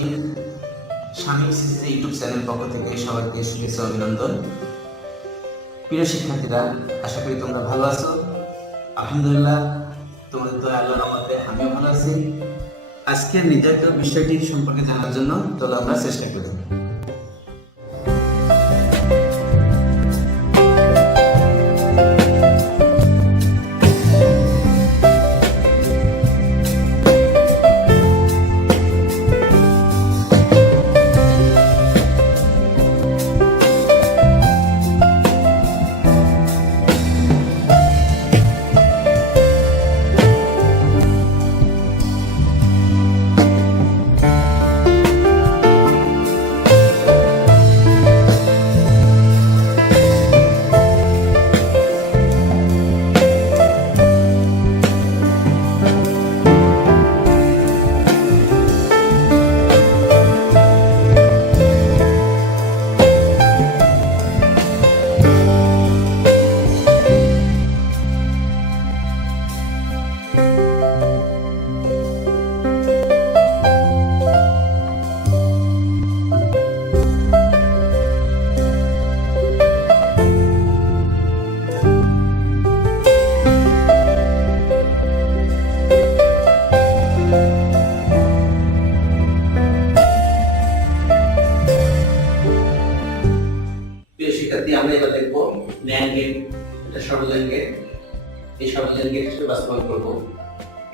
Morning. স্বামী CC YouTube channel পক্ষ থেকে সবাইকে শুভেচ্ছা অভিনন্দন। প্রিয় শিক্ষার্থীরা, আশা করি তোমরা ভালো আছো। আলহামদুলিল্লাহ, তোমাদের দয়া আল্লাহর রহমতে আমিও ভালো আছি। আজকের নির্ধারিত বিষয়টি সম্পর্কে জানার জন্য চলো আমরা চেষ্টা করি। আমরা এবার দেখবো ন্যান্ড গেট। এটা সর্বজনীন গেট। এই সর্বজনীন গেট হিসেবে বাস্তবায়ন করবো।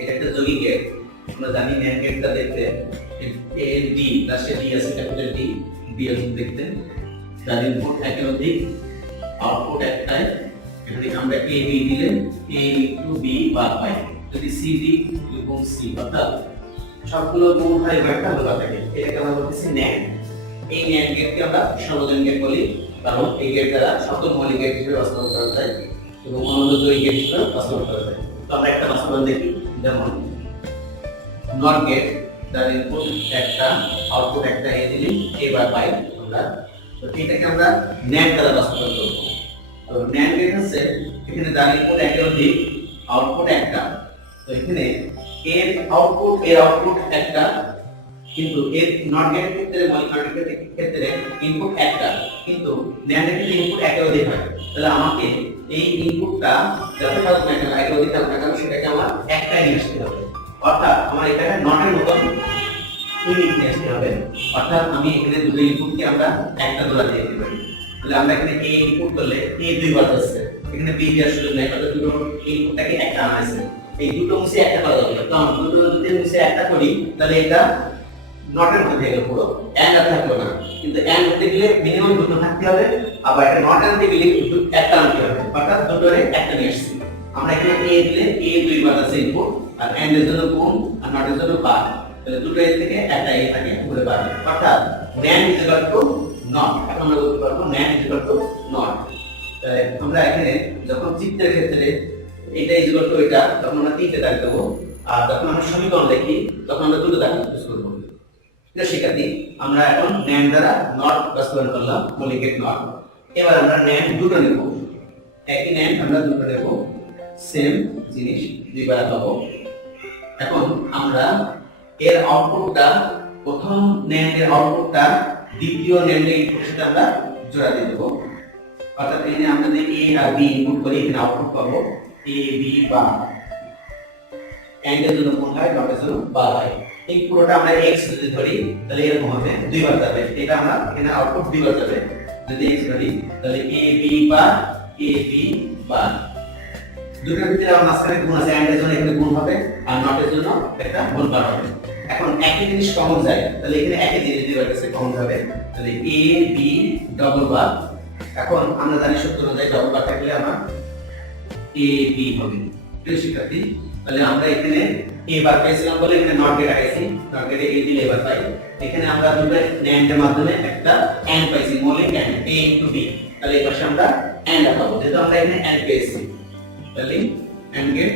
এটা একটা যৌগিক গেট। আমরা জানি ন্যান্ড গেটটা দেখতে এ ডি লাস্টে ডি আছে, ক্যাপিটাল ডি ডি আছে দেখতে। যার ইনপুট একের অধিক, আউটপুট একটাই। এখানে আমরা এ বি দিলে এ ইনটু বি বার পাই। যদি সি ডি এবং সি অর্থাৎ সবগুলো গুণ হয় একটা হলো থাকে, এটাকে আমরা বলতেছি ন্যান্ড। এই ন্যান্ড গেটকে আমরা সর্বজনীন গেট বলি, কারণ এই গেট দ্বারা সকল মৌলিক গেট হিসেবে বাস্তবায়ন করা যায় এবং অনন্ত যৌগিক গেট হিসেবে বাস্তবায়ন করা যায়। তো আমরা একটা বাস্তবায়ন দেখি, যেমন নট গেট, যার ইনপুট একটা আউটপুট একটা এ দিলে এ বার পাই আমরা। তো এটাকে আমরা ন্যান্ড দ্বারা বাস্তবায়ন করব। তো ন্যান্ড গেট হচ্ছে এখানে যার ইনপুট একের অধিক, আউটপুট একটা। তো এখানে এর আউটপুট একটা, কিন্তু এর নট গেটের ক্ষেত্রে মৌলিক নট গেটের ক্ষেত্রে ইনপুট একটা, কিন্তু ন্যান্ড গেটের ইনপুট একের অধিক হয়। তাহলে আমাকে এই ইনপুটটা যত কাজ না কেন একের অধিক কাজ না কেন সেটাকে আমার একটাই নিয়ে আসতে হবে। অর্থাৎ আমার এখানে নটের মতন ইউনিট নিয়ে আসতে হবে। অর্থাৎ আমি এখানে দুটো ইনপুটকে আমরা একটা ধরা দিয়ে দিতে পারি। তাহলে আমরা এখানে এ ইনপুট করলে এ দুইবার যাচ্ছে, এখানে বি দেওয়ার সুযোগ নেই, অর্থাৎ দুটো ইনপুটটাকে একটা আনাইছে। এই দুটো মুছে একটা করা যাবে, তো আমরা দুটো যদি মুছে একটা করি তাহলে এটা নটের মধ্যে গেল পুরো, এন্ড আর থাকলো না। কিন্তু এন্ড হতে গেলে মিনিমাম দুটো থাকতে হবে, আবার এটা নট আনতে গেলে দুটো একটা আনতে হবে, অর্থাৎ দুটোরে একটা নিয়ে আসছি। আমরা এখানে এ দিলে এ দুইবার আছে ইনপুট, আর এন্ড এর জন্য গুণ আর নট এর জন্য বার, তাহলে দুটো এর থেকে একটা এ থাকে উপরে বার, অর্থাৎ NAND is equal to not. এখন আমরা বলতে পারবো NAND is equal to not. তাহলে আমরা এখানে যখন চিত্রের ক্ষেত্রে এটা ইজ ইকুয়াল টু এটা, তখন আমরা তিনটে দাগ দেবো, আর যখন আমরা সমীকরণ লিখি তখন আমরা দুটো দাগ ইউজ করব। শিক্ষার্থী, আমরা এখন ন্যান্ড দ্বারা নট বাস্তবায়ন করলাম, মৌলিক গেট নট। এবার আমরা ন্যান্ড দুটো নেব, একই ন্যান্ড আমরা দুটো নেব, সেম জিনিস দুইবার পাবো। এখন আমরা এর আউটপুটটা, প্রথম ন্যান্ডের আউটপুটটা দ্বিতীয় ন্যান্ডের ইনপুটের সাথে আমরা জোড়া দিয়ে দেব। অর্থাৎ এখানে আমরা যদি এ আর বি ইনপুট করি, এখানে আউটপুট পাবো এ বি বা এন্ড এর জন্য কোন হয়, নট এর জন্য বার হয়। এই পুরোটা আমরা x যদি ধরি তাহলে এরকম হবে, দুইবার যাবে। এটা আমরা এখানে আউটপুট দুইবার যাবে যদি x ধরি, তাহলে a b বা a b বা দুটোর ভিতরে আমার মাঝখানে গুণ আছে, এন্ড এর জন্য এখানে গুণ হবে আর নট এর জন্য একটা গুণ বার হবে। এখন একই জিনিস কমন যায়, তাহলে এখানে একই জিনিস দুইবার কাছে কমন হবে, তাহলে a b ডবল বার। এখন আমরা জানি সূত্র অনুযায়ী ডবল বার থাকলে আমার a b হবে। প্রিয় শিক্ষার্থী, তাহলে আমরা এখানে এ বার পেয়েছিলাম বলে এখানে নট গেট আইছি, নট গেটে এ দিলে এবার পাই। এখানে আমরা দুটো ন্যান্ড এর মাধ্যমে একটা এন্ড পাইছি, মৌলিক এন্ড a ইনটু b। তাহলে এই পাশে আমরা এন্ড পাবো, যেহেতু আমরা এখানে এন্ড পেয়েছি। তাহলে এন্ড গেট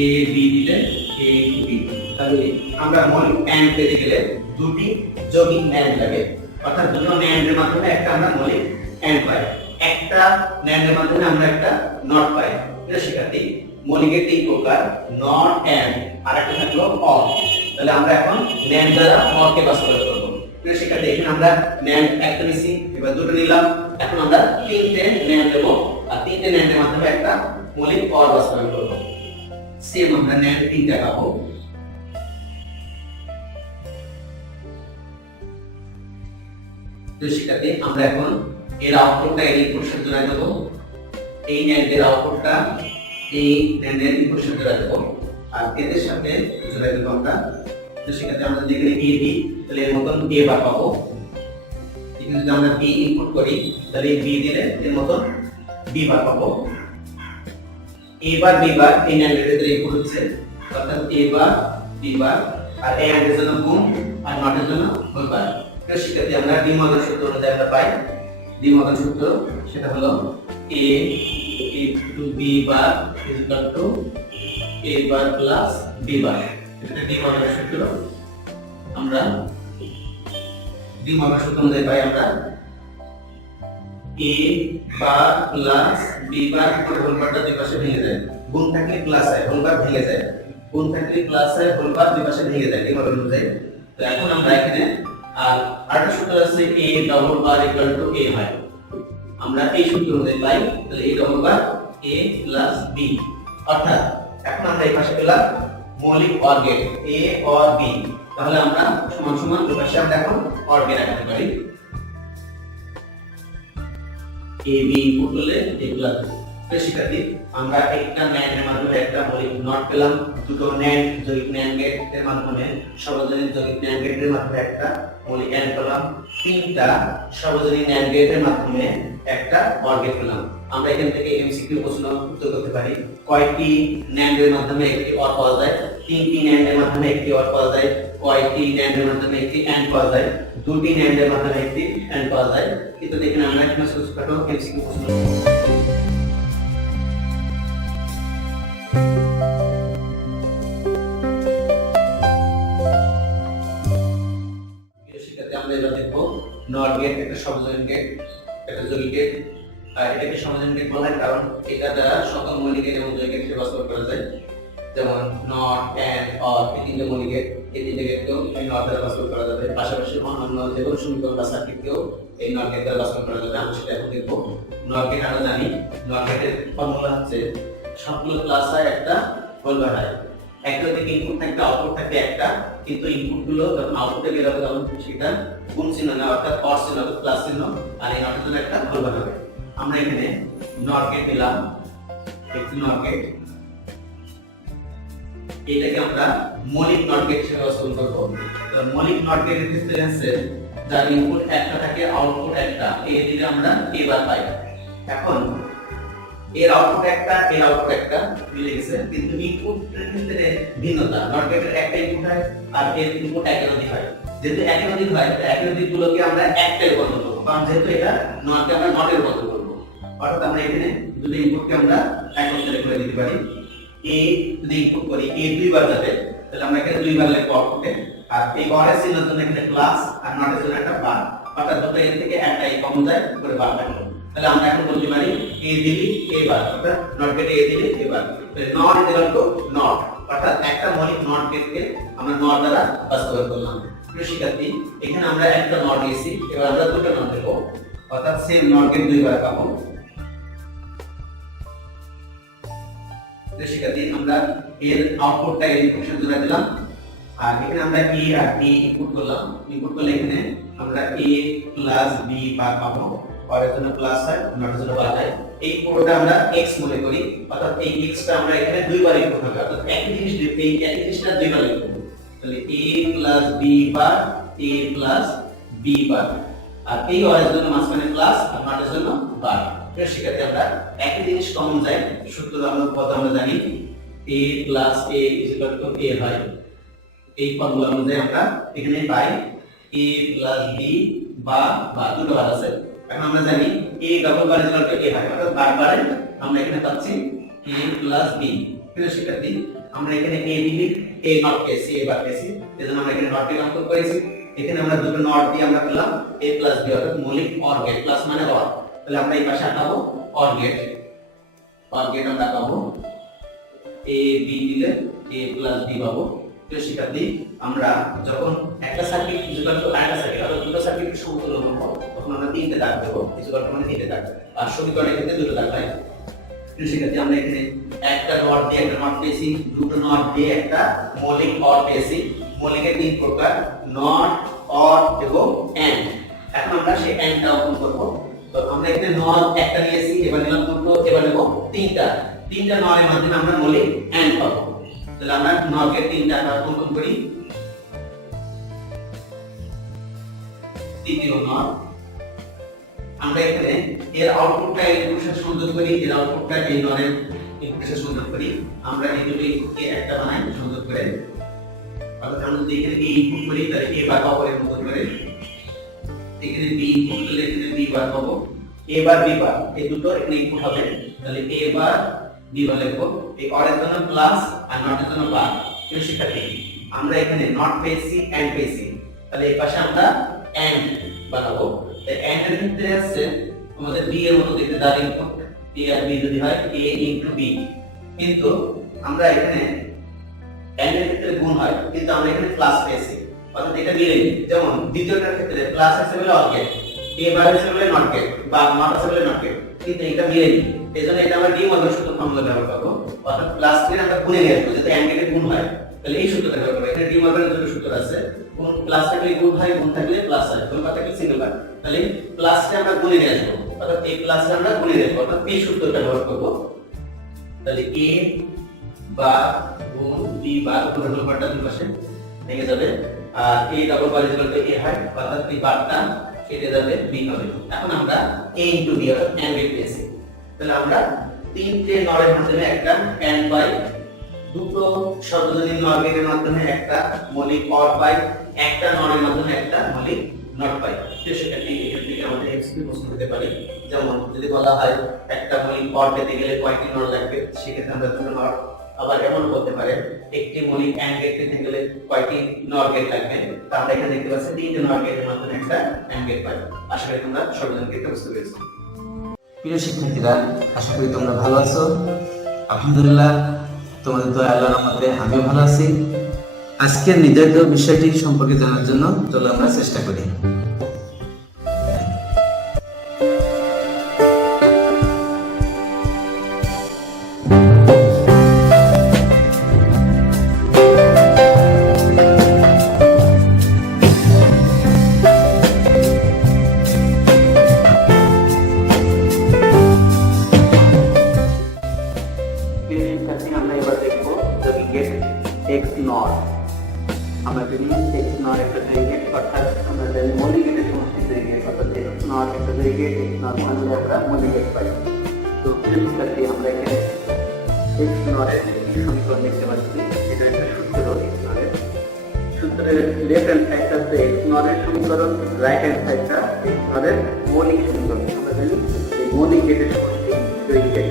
a b দিলে a ইনটু b। তাহলে আমরা মৌলিক এন্ড পেতে গেলে দুটি যৌগিক ন্যান্ড লাগে, অর্থাৎ দুটো ন্যান্ড এর মাধ্যমে একটা আমরা মৌলিক এন্ড পাই, একটা ন্যান্ড এর মাধ্যমে আমরা একটা নট পাই। এটা শিক্ষার্থী, মৌলিকের তিন প্রকার, নট, এন্ড, আর একটা থাকলো অর। তাহলে আমরা এখন ন্যান্ড দ্বারা অরকে বাস্তবায়ন করব। প্রিয় শিক্ষার্থী, এখানে আমরা ন্যান্ড একটা নিছি, এবার দুটো নিলাম। এখন আমরা তিনটে ন্যান্ড দেব, আর তিনটে ন্যান্ডের মাধ্যমে একটা মৌলিক অর বাস্তবায়ন করব। সেম আমরা ন্যান্ড তিনটা পাবো। প্রিয় শিক্ষার্থী, আমরা এখন এর আউটপুটটা এর ইনপুটের সাথে জোড়া দেব। এই ন্যান্ডের আউটপুটটা এই ন্যান্ডের ইনপুটের সাথে জোড়া দেব, আর এদের সাথে জোড়া দেব আমরা। তো সেক্ষেত্রে আমরা যদি এখানে a দিই, তাহলে এর মতন a বার পাবো। এখানে যদি আমরা b ইনপুট করি, তাহলে b দিলে এর মতন b বার পাবো। a বার b বার এই ন্যান্ডের ভিতরে ইনপুট হচ্ছে, অর্থাৎ a বার b বার, আর এই এর জন্য গুণ আর নটের জন্য গুণ বার। তো সেক্ষেত্রে আমরা ডি মডেল সূত্র অনুযায়ী আমরা পাই, ডি মডেল সূত্র সেটা হলো a into b bar is equal to a bar plus b বার। এটা ডি মডেল সূত্র। আমরা ডি মডেল সূত্র অনুযায়ী পাই আমরা a bar plus b bar whole বারটা দুই পাশে ভেঙে যায়, গুণ থাকলে প্লাস হয়, হোল বার ভেঙে যায়, গুণ থাকলে প্লাস হয়, হোল বার দুই পাশে ভেঙে যায়, এই মডেল অনুযায়ী। তো এখন আমরা এখানে আর আরেকটা সূত্র আছে a double bar equal to a হয়, আমরা এই সূত্র অনুযায়ী পাই, তাহলে a double bar a plus b। অর্থাৎ এখন আমরা এই পাশে পেলাম মৌলিক or gate a or b। তাহলে আমরা সমান সমান এই পাশে আমরা এখন অর গেট রাখতে পারি, a b ইনপুট করলে a প্লাস। তো শিক্ষার্থী, আমরা একটা ন্যান্ডের মাধ্যমে একটা মৌলিক নট পেলাম, দুটো ন্যান্ড যৌগিক ন্যান্ড গেটের মাধ্যমে সর্বজনীন যৌগিক ন্যান্ড গেটের মাধ্যমে একটা মৌলিক এন্ড পেলাম, তিনটা সর্বজনীন ন্যান্ড গেটের মাধ্যমে একটা অর গেট পেলাম। আমরা এখান থেকে এমসিকিউ প্রশ্ন উত্তর করতে পারি, কয়টি ন্যান্ডের মাধ্যমে একটি অর পাওয়া যায়, তিনটি ন্যান্ডের মাধ্যমে একটি অর পাওয়া যায়, কয়টি ন্যান্ডের মাধ্যমে একটি এন্ড পাওয়া যায়, দুটি ন্যান্ডের মাধ্যমে একটি এন্ড পাওয়া যায়। কিন্তু দেখেন আমরা এখানে ছোটখাটো এমসিকিউ প্রশ্ন। আমরা এবার দেখব নট গেট একটা সর্বজনীন গেট, একটা যৌগিক গেট। আর এটাকে সর্বজনীন গেট বলা হয় কারণ এটা দ্বারা সকল মৌলিক গেট এবং যৌগিক গেটকে বাস্তবায়ন করা যায়। যেমন নট, এন্ড, অর, এই তিনটে মৌলিক গেট, এই তিনটে গেটকেও এই নট দ্বারা বাস্তবায়ন করা যাবে। পাশাপাশি অন্যান্য যেকোনো সমীকরণ বা সার্কিটকেও এই নট গেট দ্বারা বাস্তবায়ন করা যাবে। আমরা সেটা এখন দেখব। নট গেট আমরা জানি, নট গেটের ফর্মুলা হচ্ছে সবগুলো প্লাস হয়, একটা হোল বার হয়। একটা থেকে ইনপুট থাকবে, আউটপুট থাকবে একটা, কিন্তু ইনপুট গুলো যখন আউটপুটে বের হবে তখন সেটা গুণ চিহ্ন না, অর্থাৎ অর চিহ্ন হবে, প্লাস চিহ্ন, আর এই নটের জন্য একটা হোল বার হবে। আমরা এখানে নট গেট নিলাম, একটি নট গেট, এটাকে আমরা মৌলিক নট গেট হিসেবে বাস্তবায়ন করব। তো মৌলিক নট গেটের ক্ষেত্রে আছে যার ইনপুট একটা থাকে, আউটপুট একটা, এই দিকে আমরা a বার পাই। এখন এর আউটপুট একটা, এর আউটপুট একটা মিলে গেছে, কিন্তু ইনপুটের ক্ষেত্রে ভিন্নতা। নট গেটের একটা ইনপুট হয় আর এর ইনপুট একাধিক হয়। যেহেতু একাধিক হয়, একাধিক গুলোকে আমরা একটায় রূপান্তর করব, কারণ যেহেতু এটা নটকে আমরা নটে রূপান্তর করব। অর্থাৎ আমরা এখানে দুটো ইনপুটকে আমরা একত্রে করে দিতে পারি। a যদি ইনপুট করি, a দুইবার যাবে, তাহলে আমরা এখানে দুইবার লিখব আউটপুটে, আর এই অরের চিহ্নের জন্য এখানে প্লাস আর নটের জন্য একটা বার, অর্থাৎ দুটো এর থেকে একটা এই কমন যায় করে বার থাকলো। তাহলে আমরা এখন বলতে পারি a দিলি a বার, অর্থাৎ নট গেটে a দিলি a bar. Not equal to not, অর্থাৎ একটা মৌলিক নট গেটকে আমরা নট দ্বারা বাস্তবায়ন করলাম। প্রিয় শিক্ষার্থী, এখানে আমরা একটা নট নিয়েছি, এবার আমরা দুটো নট দেব, অর্থাৎ সেম নট গেট দুইবার পাবো। প্রিয় শিক্ষার্থী, আমরা এর আউটপুটটা এর ইনপুটের সাথে জোড়া দিলাম, আর এখানে আমরা a আর b ইনপুট করলাম। ইনপুট করলে এখানে আমরা a প্লাস b বার পাবো, অরের জন্য প্লাস হয়, নটের জন্য বার হয়। এই পুরোটা আমরা x মনে করি, অর্থাৎ এই x টা আমরা এখানে দুইবার ইনপুট হবে, অর্থাৎ একই জিনিস এই একই জিনিসটা দুইবার লিখব। তাহলে a plus b bar, a plus b bar, আর এই অরের জন্য মাঝখানে প্লাস আর নটের জন্য বার। প্রিয় শিক্ষার্থী, আমরা একই জিনিস কমন যায়, সূত্র আমরা পদ আমরা জানি a plus a is equal to a হয়। এই ফর্মুলা অনুযায়ী আমরা এখানে পাই a প্লাস b বা দুটো বার আছে। এখন আমরা জানি a double bar is equal to a হয়, অর্থাৎ বারবারে আমরা এখানে পাচ্ছি a প্লাস b। প্রিয় শিক্ষার্থী, আমরা এখানে a দিলি, a নট পেয়েছি, a বার পেয়েছি, এজন্য আমরা এখানে নট দিয়ে অঙ্কন করেছি। এখানে আমরা দুটো নট দিয়ে আমরা পেলাম a প্লাস b, অর্থাৎ মৌলিক অর গেট, প্লাস মানে অর। তাহলে আমরা এই পাশে আঁকাবো অর গেট, অর গেট আমরা আঁকাবো। এ বি দিলে এ প্লাস বি পাবো। তো শিক্ষার্থী আমরা যখন একটা সার্কিট ইকুয়াল টু আরেকটা সার্কিট অর্থাৎ দুটো সার্কিটের সমতুল্য করব তখন আমরা তিনটে দাগ দেবো, ইকুয়াল টু মানে তিনটে দাগ, আর সমীকরণের ক্ষেত্রে দুটো দাগ হয়। তো শিক্ষার্থী আমরা এখানে একটা নট দিয়ে একটা নট পেয়েছি, দুটো নট দিয়ে একটা মৌলিক অর পেয়েছি। মৌলিকের তিন প্রকার, নট, অর এবং এন্ড। এখন আমরা সেই এন্ডটা অঙ্কন করব। তো আমরা এখানে নট একটা নিয়েছি, এবার নিলাম দুটো, এবার নেব তিনটা। তিনটা নটের মাধ্যমে আমরা মৌলিক এন্ড পাবো। তাহলে আমরা নটের তিনটা অঙ্কন করি। তৃতীয় নট, আমরা এখানে এর আউটপুটটা ইনপুটের সাথে সংযোগ করি, এর আউটপুটটা এই নটের ইনপুটের সাথে সংযোগ করি। আমরা এই দুটো ইনপুটকে একটা বানাই সংযোগ করে, অর্থাৎ আমরা যদি এখানে এ ইনপুট করি তাহলে এ বার পাবো এর মতো করে, এখানে বি ইনপুট করলে এখানে বি বার পাবো, এ বার বি বার এই দুটো এখানে ইনপুট হবে। তাহলে এ বার বি বার লিখবো। এই অরের জন্য প্লাস আর নটের জন্য বার। কিন্তু শিক্ষার্থী আমরা এখানে নট পেয়েছি এন্ড পেয়েছি, তাহলে এই পাশে আমরা এন্ড বানাবো। তাই এন্ড এর ক্ষেত্রে আছে আমাদের বি এর মতো দেখতে দাঁড় ইনপুট, এ আর বি যদি হয় এ ইনটু বি, কিন্তু আমরা এখানে এন্ড এর ক্ষেত্রে গুণ হয়, কিন্তু আমরা এখানে প্লাস পেয়েছি, অর্থাৎ এটা মিলে। যেমন দ্বিতীয়টার ক্ষেত্রে প্লাস আছে বলে অর গেট, এ বার আছে বলে নট গেট, বা নট আছে বলে নট গেট, কিন্তু এটা মিলেনি। এজন্য এটা আমরা ডি মডেল সূত্র ফর্মুলা ব্যবহার করব, অর্থাৎ প্লাস দিয়ে আমরা গুণে নিয়ে আসবো যাতে এন্ড গেটে গুণ হয়। তাহলে এই সূত্রটা ব্যবহার করব। এখানে ডি মডেলের দুটো সূত্র আছে, কোন প্লাস থাকলে গুণ হয়, গুণ থাকলে প্লাস হয়, কোন পাতা থাকলে সিঙ্গেল হয়। তাহলে প্লাসটা আমরা গুণে নিয়ে আসবো, অর্থাৎ এই প্লাসটা আমরা গুণে নিয়ে আসবো, অর্থাৎ এই সূত্রটা ব্যবহার করব। তাহলে এ বা গুণ বি বা উপরের নম্বরটা দুই পাশে ভেঙে যাবে, আর A double bar equal to A হয়, অর্থাৎ এই বারটা কেটে যাবে, বি হবে। এখন আমরা a ইনটু বি অর্থাৎ এন্ড গেট পেয়েছি। তাহলে আমরা তিনটে নরের মাধ্যমে একটা এন্ড পাই, দুটো সর্বজনীন নর গেটের মাধ্যমে একটা মৌলিক অর পাই, একটা নরের মাধ্যমে একটা মৌলিক নট পাই। তো সেক্ষেত্রে এখান থেকে আমাদের এমসিকিউ প্রশ্ন হতে পারে, যেমন যদি বলা হয় একটা মৌলিক অর পেতে গেলে কয়টি নর লাগবে, সেক্ষেত্রে আমরা দুটো নর। আবার এমন বলতে পারে একটি মৌলিক এন্ড গেট পেতে গেলে কয়টি নর গেট লাগবে, তা আমরা এখানে দেখতে পাচ্ছি তিনটে নর গেটের মাধ্যমে একটা এন্ড গেট পাই। আশা করি তোমরা সর্বজনীন গেটটা বুঝতে পেরেছো। প্রিয় শিক্ষার্থীরা, আশা করি তোমরা ভালো আছো। আলহামদুলিল্লাহ, তোমাদের দয়া আল্লাহর রহমতে আমিও ভালো আছি। আজকের নির্ধারিত বিষয়টি সম্পর্কে জানার জন্য চলো আমরা চেষ্টা করি। আমরা এবার দেখব যদি গেট x নট, আমরা যদি x নট একটা গেট, অর্থাৎ আমরা জানি মৌলিক গেটের সমষ্টি গেট, অর্থাৎ x নট একটা গেট, x নট মানে আমরা মৌলিক গেট পাই। তো শিক্ষার্থী আমরা এখানে x নটের সমীকরণ দেখতে পাচ্ছি, এটা একটা সূত্র। x নটের সূত্রের লেফট হ্যান্ড সাইডটা হচ্ছে x নটের সমীকরণ, রাইট হ্যান্ড সাইডটা x নটের মৌলিক সমীকরণ। আমরা জানি এই মৌলিক গেটের সমষ্টি গেট।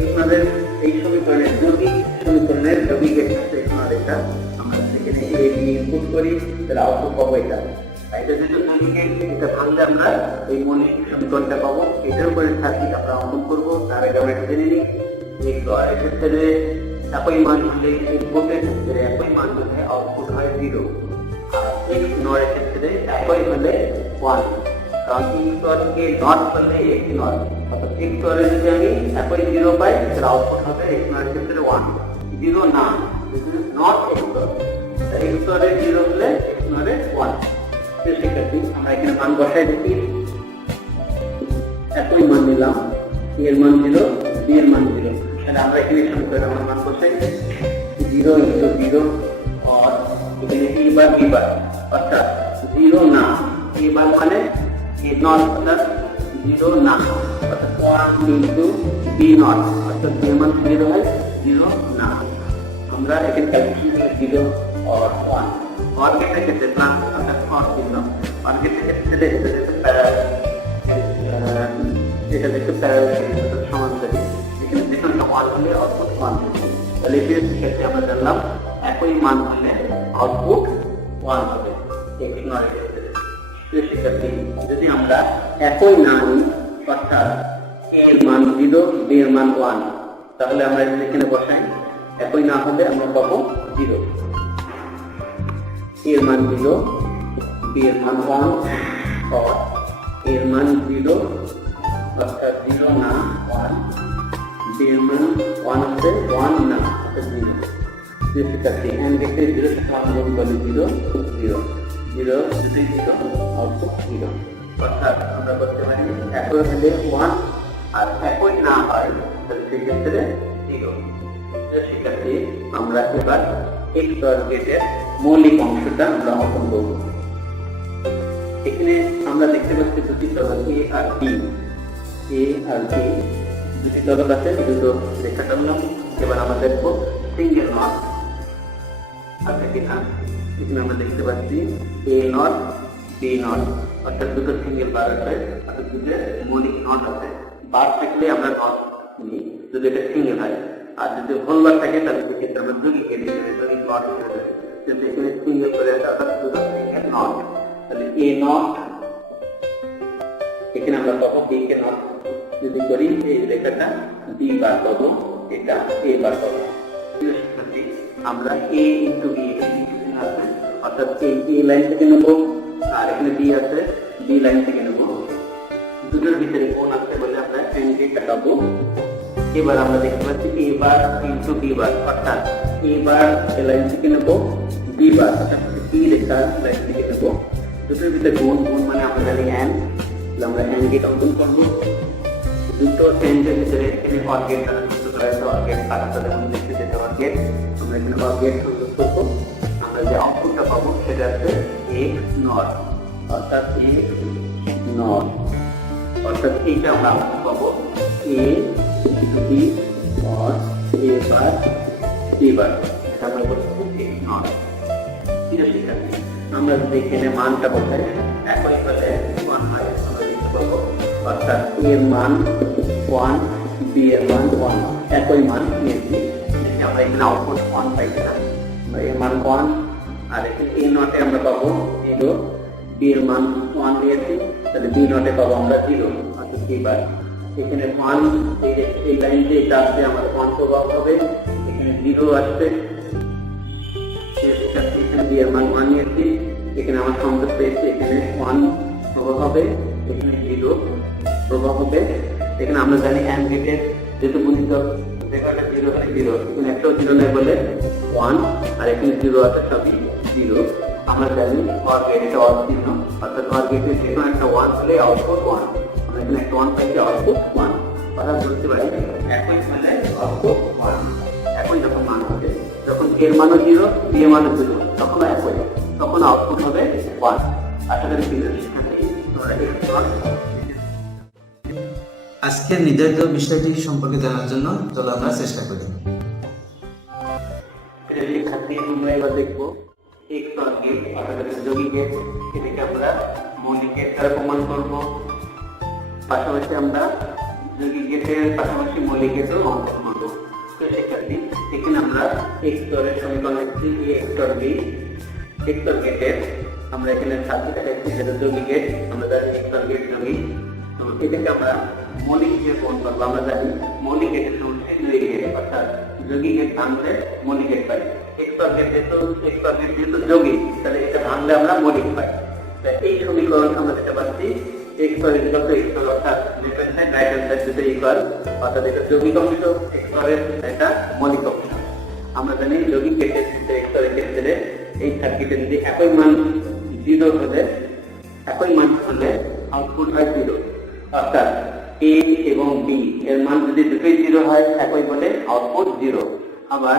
x নটের এই সমীকরণের যৌগিক সমীকরণের যৌগিক এটা আমরা এখানে a b ইনপুট করি, তাহলে আউটপুট পাবো এটা। এটা যেটা যৌগিক, এটা ভাঙলে আমরা এই মৌলিক সমীকরণটা পাবো। এটার উপরে সার্কিট আমরা অঙ্কন করবো। তার আগে আমরা জেনে নিই যে এর ক্ষেত্রে একই মান হলে ইনপুটের ক্ষেত্রে একই মান হলে আউটপুট হয় 0, আর x নর এর ক্ষেত্রে একই হলে 1। কারণ x নরকে নট করলে x নর, অর্থাৎ x নরে যদি আমি একই 0 পাই তাহলে আউটপুট হবে x নরের ক্ষেত্রে 1। 0 না, নট x নর, x নরের 0 হলে x নরের 1। তো শিক্ষার্থী আমরা এখানে মান বসাই দেখি, একই মান নিলাম, a এর মান 0, b এর মান 0। তাহলে আমরা এখানে সমীকরণে আমরা মান বসাই 0 ইনটু 0 আর এখানে a বার b বার, অর্থাৎ 0 না, a বার মানে a নট, অর্থাৎ 0 না, অর্থাৎ 1 ইনটু b নট, অর্থাৎ b এর মান 0 হয়, 0 না। আমরা এখানে ক্যালকুলেশন করে 0 আর 1 और গেটের ক্ষেত্রে প্লাস অর্থাৎ আর দিলাম, আর গেটের ক্ষেত্রে দেখতে প্যারালাল, এটা দেখতে প্যারালাল অর্থাৎ সমান্তরাল। এখানে দেখুন 1 হলে আউটপুট 1। তাহলে এর ক্ষেত্রে আমরা জানলাম একই মান হলে আউটপুট 1 হবে x নরের ক্ষেত্রে। শিক্ষার্থী যদি আমরা একই না নিই, অর্থাৎ a এর মান 0, b এর মান 1, তাহলে আমরা এখানে বসাই একই না হলে আমরা পাবো 0। এর মান 0, বি এর মান 1, অর এর মান 0 অর্থাৎ 0 না 1, বি এর মান 1 আছে 1 না অর্থাৎ 0। যে শিক্ষার্থী এন গেটে 0 সাথে আমরা গুণ করলে 0 0 0 যদি 0 আউটপুট 0। অর্থাৎ আমরা বলতে পারি একই হলে 1 আর একই না হয় তাহলে সেক্ষেত্রে 0। যে শিক্ষার্থী আমরা এবার XOR গেটের মৌলিক অংশটা আমরা অঙ্কন করব। এখানে আমরা দেখতে পাচ্ছি দুটি তরল A R B, A R B দুটি তরল আছে, দুটো রেখা টানলাম। এবার আমরা দেখবো সিঙ্গেল নট আছে কিনা। এখানে আমরা দেখতে পাচ্ছি A নট B নট অর্থাৎ দুটো সিঙ্গেল বার আছে, অর্থাৎ দুটো মৌলিক নট আছে। বার থাকলে আমরা নট নিই যদি এটা সিঙ্গেল হয়, আর যদি হোল বার থাকে তাহলে সেক্ষেত্রে আমরা দুই কে দিতে হবে, দুই নট দিতে হবে। কিন্তু এখানে সিঙ্গেল করে আছে অর্থাৎ দুটো সিঙ্গেল নট, তাহলে A নট এখানে আমরা পাবো B কে নট যদি করি এই রেখাটা B বার পাবো, এটা A বার পাবো। আমরা A ইনটু B আছে অর্থাৎ A লাইন থেকে নেব আর এখানে B আছে B লাইন থেকে নেব, দুটোর ভিতরে কোণ আছে বলে আমরা এনকে কাটাবো। এবার আমরা দেখতে পাচ্ছি A bar into B bar অর্থাৎ A বার এ লাইন থেকে নেব, B বার অর্থাৎ B রেখা লাইন থেকে নেব, দুটোর ভিতরে কোণ মানে আমরা জানি n, আমরা n কে অঙ্কন করব। দুটো সেন্টের ভিতরে এখানে অর গেট যুক্ত করা আছে, অর গেট কাটাতে যেমন দেখতে যেতে অর গেট আমরা এখানে অর গেট সংযুক্ত করব। আমরা যে আউটপুটটা পাবো সেটা আছে x নট অর্থাৎ x নট অর্থাৎ এইটা আমরা আউটপুট পাবো a b or a bar b বার, এটা আমরা বলছি x নট। ঠিক আছে, আমরা যদি এখানে মানটা বসাই একই হলে 1 হয় আমরা লিখতে পারবো অর্থাৎ এর মান 1 বি এর মান 1 একই মান নিয়েছি। আমরা এখানে আউটপুট 1 পাই না, আমরা এর মান 1 আর এখানে এ নটে আমরা পাবো 0, বি এর মান 1 নিয়েছি তাহলে বি নটে পাবো আমরা 0 অর্থাৎ বি বার। এখানে 1 এই লাইন দিয়ে এটা আসবে আমাদের 1 প্রভাব হবে, এখানে 0 আসবে, এখানে বি এর মান 1 নিয়েছি, এখানে আমার সংযোগ পেয়েছি, এখানে 1 প্রভাব হবে, এখানে 0 প্রভাব হবে। এখানে আমরা জানি এন্ড গেটের যেহেতু গুণিতক যেখানে 0 হয় 0, এখানে একটাও 0 নেই বলে 1 আর এখানে 0 আছে সবই 0। আমরা জানি অর গেট এটা অর চিহ্ন অর্থাৎ অর গেটে যে কোনো একটা 1 হলে আউটপুট 1, আমরা এখানে একটা 1 পাইছি আউটপুট 1। আমরা বলতে পারি একই হলে আউটপুট 1, একই যখন মান হবে, যখন এর মানও 0 বি এর মানও 0 তখন একই, তখন আউটপুট হবে 1। আশা করি আজকের নির্ধারিত বিষয়টি সম্পর্কে জানার জন্য চলো আমরা চেষ্টা করি। শিক্ষার্থী আমরা এবার দেখবো XOR গেট অর্থাৎ যৌগিক গেট, এটাকে আমরা মৌলিক গেট দ্বারা প্রমাণ করব। পাশাপাশি আমরা যৌগিক গেটের পাশাপাশি মৌলিক গেটও অঙ্কন করব। তো শিক্ষার্থী এখানে আমরা XOR এর সমীকরণ লিখছি A XOR B। XOR গেটের আমরা এখানে সার্কিট লিখছি যেটা যৌগিক গেট, আমরা জানি XOR গেট যৌগিক, তো এটাকে আমরা মৌলিক গেট প্রমাণ করব। আমরা জানি মৌলিক গেটের সমস্যা যৌগিক গেট অর্থাৎ যৌগিক গেট ভাঙলে মৌলিক গেট পাই। XOR গেট যেহেতু যৌগিক তাহলে এটা ভাঙলে আমরা মৌলিক পাই। তাই এই সমীকরণ আমরা যেটা পাচ্ছি XOR XOR অর্থাৎ left hand side right hand side দুটো ইকুয়াল, অর্থাৎ এটা যৌগিক অংশ XOR এর এটা মৌলিক অংশ। আমরা জানি যৌগিক গেটের ক্ষেত্রে XOR এর ক্ষেত্রে এই সার্কিটে যদি একই মান 0 হলে আউটপুট হয় 0, অর্থাৎ A এবং B এর মান যদি দুটোই 0 হয় একই বলে আউটপুট 0। আবার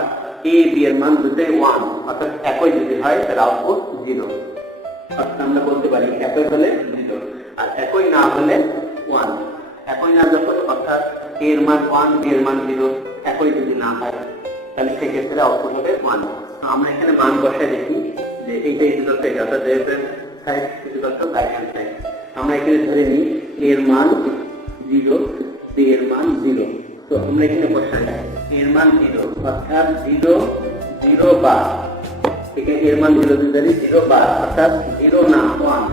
A B এর মান দুটোই 1 অর্থাৎ একই যদি হয় তাহলে আউটপুট 0। অর্থাৎ আমরা বলতে পারি একই হলে 0 আর একই না হলে 1। একই না যখন অর্থাৎ A এর মান 1 B এর মান 0 একই যদি না হয় তাহলে সেক্ষেত্রে আউটপুট হবে 1। আমরা এখানে মান বসায় দেখি যে এইটা ইকুয়াল টু এটা অর্থাৎ left hand side equal to right hand side. আমরা এখানে ধরে নিই A এর মান 0 B এর মান 0, তো আমরা এখানে বসাই A এর মান 0 অর্থাৎ 0 0 বার, এখানে এর মান 0 ধরে 0 বার অর্থাৎ 0 না 1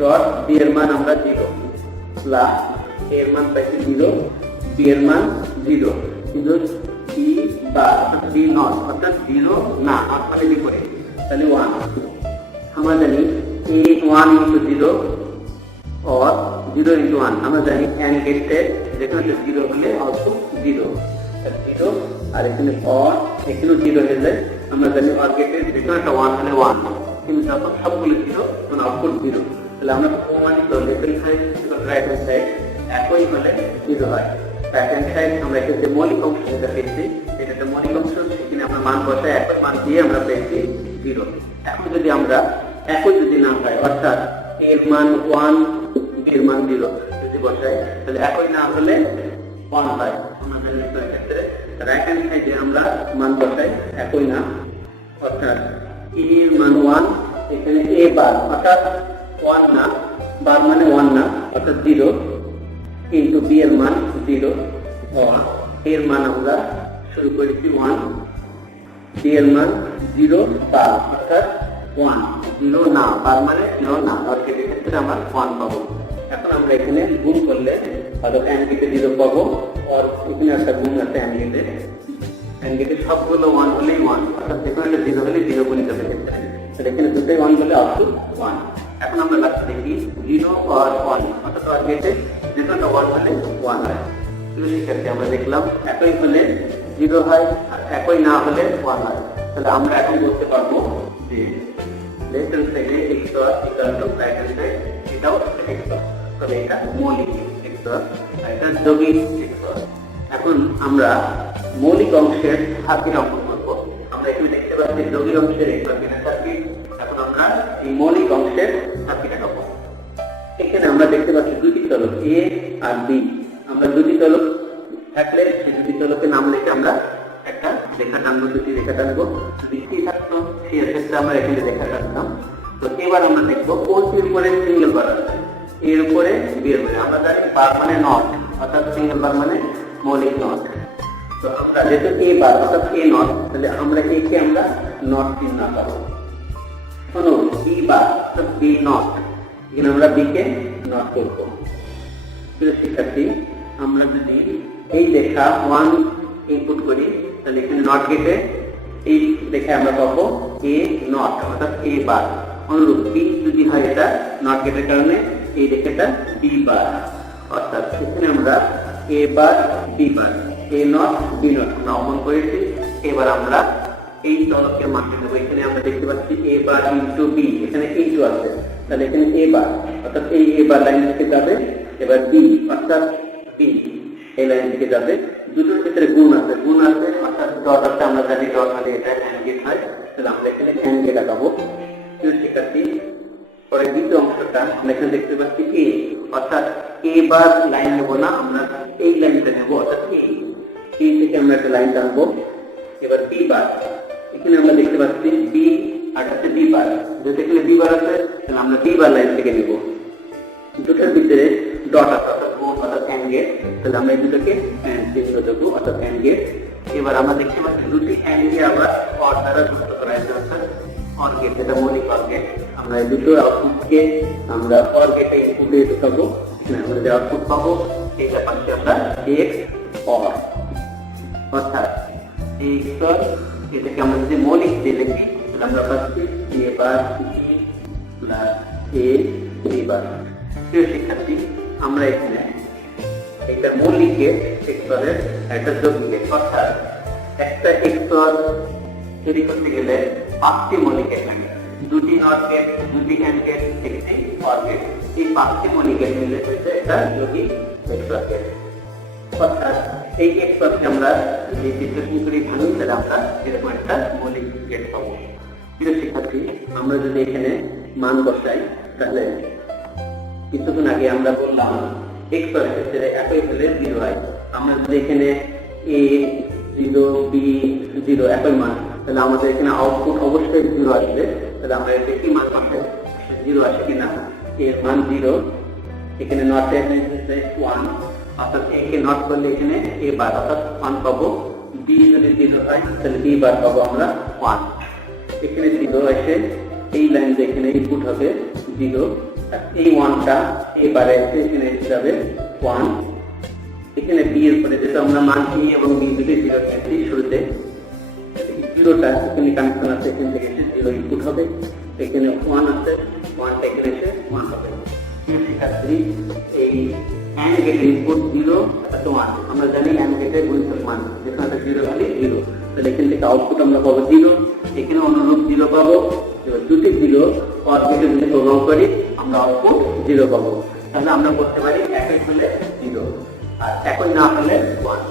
ডট B এর মান আমরা 0 প্লাস A এর মান পাইছি 0 B এর মান 0, কিন্তু B বা অর্থাৎ বি নট অর্থাৎ 0 না মানে বিপরীত, তাহলে 1। আমরা জানি a 1 into 0 or 0 into 1, আমরা জানি AND গেটে যেখানে 0 হলে আউটপুট 0, 0 আর এখানে or এখানেও 0 হলে আমরা জানি OR গেটে যেখানে 1 হলে 1, কিন্তু যখন সবগুলো 0 তখন আউটপুট 0। তাহলে আমরা প্রমাণিত লেফট সাইড এবং রাইট হ্যান্ড সাইড একই হলে 0 হয়। রাইট হ্যান্ড সাইড আমরা এখানে মৌলিক অংশ যেটা পেয়েছি, এটা মৌলিক অংশ, সেখানে আমরা মান বসাই একই মান দিয়ে আমরা পেয়েছি 0। এখন যদি আমরা একই যদি না হয় অর্থাৎ a এর মান 1 b এর মান 0 যদি বসাই তাহলে একই না হলে 1 হয়। আমরা জানি এই ক্ষেত্রে রাইট হ্যান্ড সাইডে আমরা মান বসাই একই না, অর্থাৎ a এর মান 1, এখানে a বার অর্থাৎ 1 না, বার মানে 1 না অর্থাৎ 0 কিন্তু b এর মান 0 or এর মান আমরা শুরু করেছি 1, b এর মান 0 বার অর্থাৎ 1, 0 না বার মানে 0 না, অর্থাৎ এই ক্ষেত্রে আমরা 1 পাবো। এখন আমরা এখানে গুণ করলে অর্থাৎ AND গেটে 0 পাবো, আর এখানে একটা গুণ আছে AND গেটে সবগুলো 1 হলেই 1, অর্থাৎ যেখানে 0 হলে 0 গুণিত হবে ক্ষেত্রে, তাহলে এখানে দুটোই 1 হলে আউটপুট 1। এখন আমরা লাস্টে দেখি 0 or 1 অর্থাৎ OR গেটে যেখানে 1 হলে 1 হয়। সেক্ষেত্রে আমরা দেখলাম একই হলে 0 হয় আর একই না হলে 1 হয়। তাহলে আমরা এখন বলতে পারবো যে লেফট হ্যান্ড সাইডে XOR equal to right hand side, এটাও XOR, তবে এটা মৌলিক XOR আর এটা যৌগিক XOR। এখন আমরা মৌলিক অংশের সার্কিট অঙ্কন করব। আমরা এখানে দেখতে পাচ্ছি যৌগিক অংশের সার্কিট। এখন আমরা এই মৌলিক অংশের সার্কিট আঁকব। এখানে আমরা দেখতে পাচ্ছি দুটি চলক A আর B। আমরা দুটি চলক থাকলে সেই দুটি চলকের নাম লিখে আমরা একটা রেখা টানবো, দুটি রেখা টানবো। বৃষ্টি থাকতো সেই ক্ষেত্রে আমরা এখানে রেখা টানতাম। তো এবার আমরা দেখবো কোনটির উপরে সিঙ্গেল বার আছে, এর উপরে বি এর উপরে। আমরা জানি বার মানে নট অর্থাৎ সিঙ্গেল বার মানে মৌলিক নট। তো আমরা যেহেতু এ বার অর্থাৎ এ নট, তাহলে আমরা এ কে আমরা নট চিহ্ন পাবো। শোনো বি বার অর্থাৎ বি নট, এখানে আমরা বি কে নট করবো। শিক্ষার্থী আমরা যদি এই লেখা 1 ইনপুট করি তাহলে এখানে নট গেটে এই লেখা আমরা পাবো এ নট অর্থাৎ এ বার। অনুরূপ বি যদি হয় এটা নট গেটের কারণে এই লেখাটা বি বার, অর্থাৎ এখানে আমরা A bar B bar, A not B not আমরা অমন করেছি। এবার আমরা এই চলকের মানটি দেবো। এখানে আমরা দেখতে পাচ্ছি এ বার ইন্টু বি, এখানে ইন্টু আছে, তাহলে এখানে এ বার অর্থাৎ এই এ বার লাইন থেকে যাবে, এবার বি অর্থাৎ বি এই লাইন থেকে যাবে। দুটোর ভিতরে গুণ আছে অর্থাৎ ডট আছে, আমরা জানি ডট মানে এটা AND গেট হয়, তাহলে আমরা এখানে AND গেট আঁকাবো। শিক্ষার্থী পরে দ্বিতীয় অংশটা আমরা এখানে দেখতে পাচ্ছি এ অর্থাৎ এ বার লাইন নেব না, আমরা এই লাইনটা নেব অর্থাৎ এ থেকে আমরা একটা লাইন টানবো। এবার বি বার, এখানে আমরা দেখতে পাচ্ছি বি আর আছে বি বার, যেহেতু এখানে বি বার আছে তাহলে আমরা বি বার লাইন থেকে নেব। দুটোর ভিতরে ডট আছে অর্থাৎ গুণ অর্থাৎ AND গেট, তাহলে আমরা এই দুটোকে AND চিহ্ন দেবো অর্থাৎ AND গেট। এবার আমরা দেখতে পাচ্ছি দুটি AND কে আবার OR দ্বারা যুক্ত করা হয়েছে অর্থাৎ OR গেট, যেটা মৌলিক OR গেট। আমরা এই দুটো আউটপুটকে আমরা OR গেটে ইনপুটে ঢোকাবো, আমরা যে আউটপুট পাবো এটা পাচ্ছি আমরা X OR অর্থাৎ X OR। এটাকে আমরা যদি মৌলিক দিয়ে লিখি তাহলে আমরা পাচ্ছি এ bar B plus A B বার। প্রিয় শিক্ষার্থী আমরা এখানে একটা মৌলিক গেট XOR এর একটা যৌগিক গেট, অর্থাৎ একটা XOR তৈরি করতে গেলে 5টি মৌলিক গেট লাগে, দুটি নট গেট, দুটি AND গেট, একটি OR গেট। এই 5টি মৌলিক গেট মিলে হয়েছে একটা যৌগিক XOR গেট। অর্থাৎ এই XOR কে আমরা যদি বিশ্লেষণ করি ভাঙি তাহলে আমরা এরকম একটা মৌলিক গেট পাবো। প্রিয় শিক্ষার্থী আমরা যদি এখানে মান বসাই তাহলে কিছুক্ষণ আগে আমরা বললাম XOR এর ক্ষেত্রে একই হলে 0 হয়। আমরা যদি এখানে A 0 B 0 একই মান, তাহলে আমাদের এখানে আউটপুট অবশ্যই 0 আসবে। তাহলে আমরা এর কি মান পাবো 0 আসে কিনা, এর মান 0, এখানে নট এর 1 অর্থাৎ A কে নট করলে এখানে A বার অর্থাৎ 1 পাবো। B যদি 0 হয় তাহলে B বার পাবো আমরা 1। এখানে 0 এসে এই লাইন এখানে ইনপুট হবে 0, এই 1টা এ বারে এসে এখানে যাবে 1। এখানে বি এর পরে যেটা আমরা মান এ এবং বি দুটোই জিরো নিয়েছি শুরুতে, জিরোটা এখানে কানেকশন আছে, এখান থেকে এসে জিরো ইনপুট হবে, এখানে 1 আছে, 1টা এখানে এসে 1 হবে। শিক্ষার্থী এই অ্যান্ড গেটের ইনপুট 0 একটা 1, আমরা জানি অ্যান্ড গেটের গুণিতক মান যেখানে একটা 0 ভ্যালু 0, তাহলে এখান থেকে আউটপুট আমরা পাবো 0, এখানে অনুরূপ 0 পাবো। এবার দুটি 0 অর গেটে যদি প্রোগ্রাম করি আমরা আউটপুট 0 পাবো। তাহলে আমরা বলতে পারি একই হলে 0 আর একই না হলে 1।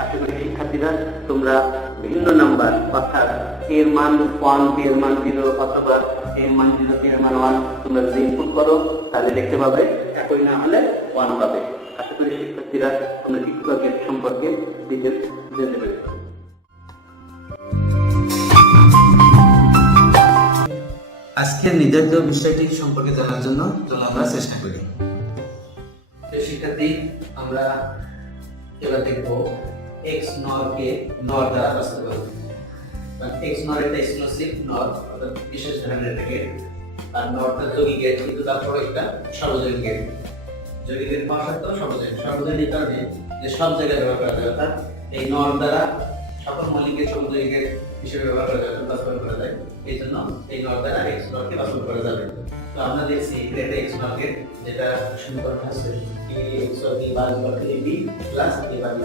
আশা করি শিক্ষার্থীরা তোমরা ভিন্ন নাম্বার অর্থাৎ এর মান 1, বি এর মান 0 অথবা এর মান 0, বি এর মান 1 তোমরা যদি ইনপুট করো তাহলে দেখতে পাবে একই না হলে 1 পাবে। আশা করি শিক্ষার্থীরা তোমরা শিক্ষক গেট সম্পর্কে ডিটেইলস জানতে পেরেছো। আজকের নির্ধারিত বিষয়টি সম্পর্কে জানার জন্য চলো আমরা চেষ্টা করি। শিক্ষার্থী, আমরা এবার দেখব এক্স নর কে নর দ্বারা বাস্তবায়ন। এক্স নর একটা এক্সক্লুসিভ নর, অর্থাৎ বিশেষ ধরনের একটা গেট, আর নরটা যৌগিক গেট, কিন্তু তারপরে একটা সর্বজনীন গেট। যৌগিক গেট পাওয়া সত্ত্বেও সর্বজনীন এই কারণে যে সব জায়গায় ব্যবহার করা যায়, অর্থাৎ এই নর দ্বারা সকল মৌলিক গেট সর্বজনীন গেট হিসেবে ব্যবহার করা যায়, বাস্তবায়ন করা যায়। এই জন্য এই নর দ্বারা এক্স নরকে বাস্তবায়ন করা যাবে। তো আমরা দেখছি এটা এক্স নর গেট, যেটা সমীকরণ আছে a x of b bar b plus a bar b।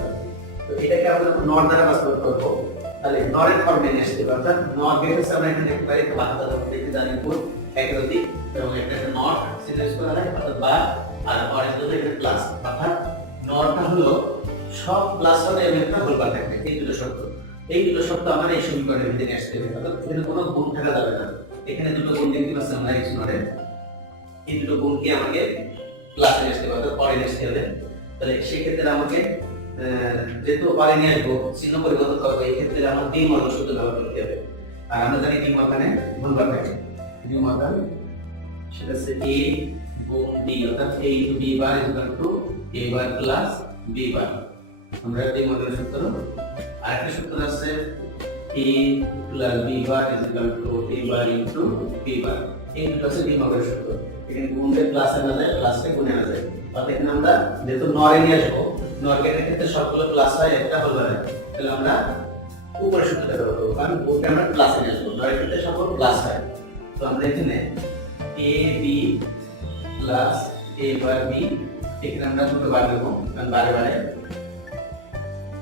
তো এটাকে আমরা নর দ্বারা বাস্তবায়ন করব, তাহলে নরের ফর্মে নিয়ে আসতে পারব। অর্থাৎ নর গেট হচ্ছে আমরা এখানে দেখতে পারি বার্তা দেখতে জানি পুরো একরতি এবং একটা নর সিরিজ করা হয়, অর্থাৎ বা আর অরেঞ্জ হলো এটা প্লাস, অর্থাৎ নরটা হলো সব প্লাস হবে এবং একটা হোল বার থাকবে। এই দুটো শর্ত আমরা এই সমীকরণের ভিতরে নিয়ে আসতে হবে, অর্থাৎ এখানে কোনো গুণ থাকা যাবে না। এখানে দুটো গুণ দেখতে পাচ্ছি আমরা এক্স নরের, এই দুটো গুণকে আমাকে প্লাসে নিয়ে আসতে হবে, অর্থাৎ পরে নিয়ে আসতে হবে। তাহলে সেক্ষেত্রে আমাকে যেহেতু পরে নিয়ে আসবো চিহ্ন পরিবর্তন করবো, এই ক্ষেত্রে আমার দ্বি মর্গ সূত্র ব্যবহার করতে হবে। আর আমরা জানি দ্বি মর্গানে গুণ বার থাকে, দ্বি মর্গান সেটা হচ্ছে a গুণ b, অর্থাৎ a into b bar is equal to a bar plus b bar. আমরা দ্বি মর্গানের সূত্র আরেকটা সূত্র আছে a plus b bar is equal to a bar into b বার। এই দুটো আছে দ্বি মর্গানের সূত্র। এখানে গুণকে প্লাসে না যায়, প্লাসকে গুণে না যায়। অর্থাৎ এখানে আমরা যেহেতু নরে নিয়ে আসবো, নর গেটের ক্ষেত্রে সবগুলো প্লাস হয়, একটা হোল বার হয়, তাহলে আমরা উপরের সূত্রটা ব্যবহার করবো, কারণ গুণকে আমরা প্লাসে নিয়ে আসবো, নরের ক্ষেত্রে সবগুলো প্লাস হয়। তো আমরা এখানে a b plus a bar b, এখানে আমরা দুটো বার দেবো, কারণ বারে বারে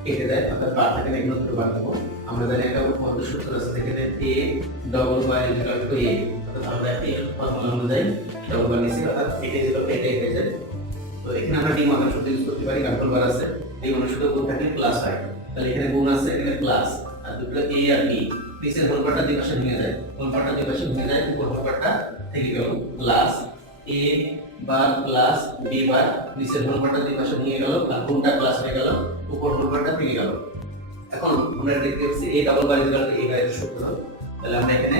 কেটে দেয়, অর্থাৎ বার থেকে এখানে দুটো বার দেবো। আমরা জানি একটা মধ্য সূত্র আছে, এখানে a double bar is equal to a, অর্থাৎ আমরা এই ফর্মুলা অনুযায়ী ডবল বার নিয়েছি, অর্থাৎ এটা ইজ ইকুয়াল টু এটাই হয়ে যায়। তো এখানে আমরা ডি মর্গান সূত্র ইউজ করতে পারি, কারণ হোল বার আছে, এই মর্গান সূত্র গুণ থাকলে প্লাস হয়। তাহলে এখানে গুণ আছে, এখানে প্লাস, আর দুটো a আর b, নিচের হোল বারটা দুই পাশে ভেঙে যায়, হোল বারটা দুই পাশে ভেঙে যায়, উপর হোল বারটা থেকে গেল plus a bar plus b বার, নিচের হোল বারটা দুই পাশে ভেঙে গেল, আর গুণটা প্লাস হয়ে গেল, উপর হোল বারটা থেকে গেল। এখন আমরা দেখতে পাচ্ছি a double bar is equal to a বারের সূত্র। তাহলে আমরা এখানে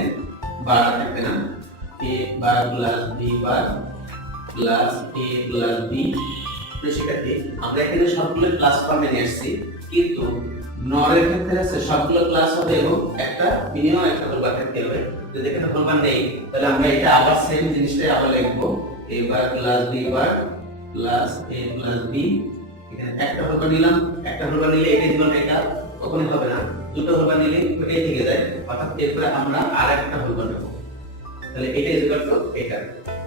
বার থাকবে না, a bar plus b bar plus a plus b। তো শিক্ষার্থী, আমরা এখানে সবগুলো প্লাস ফর্মে নিয়ে আসছি, কিন্তু নরের ক্ষেত্রে আছে সবগুলো প্লাস হবে এবং একটা মিনিমাম একটা হোল বার থাকতে হবে। যদি এখানে হোল বার নেই, তাহলে আমরা এটা আবার সেম জিনিসটাই আবার লিখবো, a bar plus b bar plus a plus b। এখানে একটা হোল বার নিলাম, একটা হোল বার নিলে এটাই দিলাম, এটা কখনোই হবে না, দুটো হোল বার নিলে এটাই থেকে যায়, অর্থাৎ এরপরে আমরা আরেকটা হোল বার নেব। তাহলে এটা ইজ ইকুয়াল টু এটা।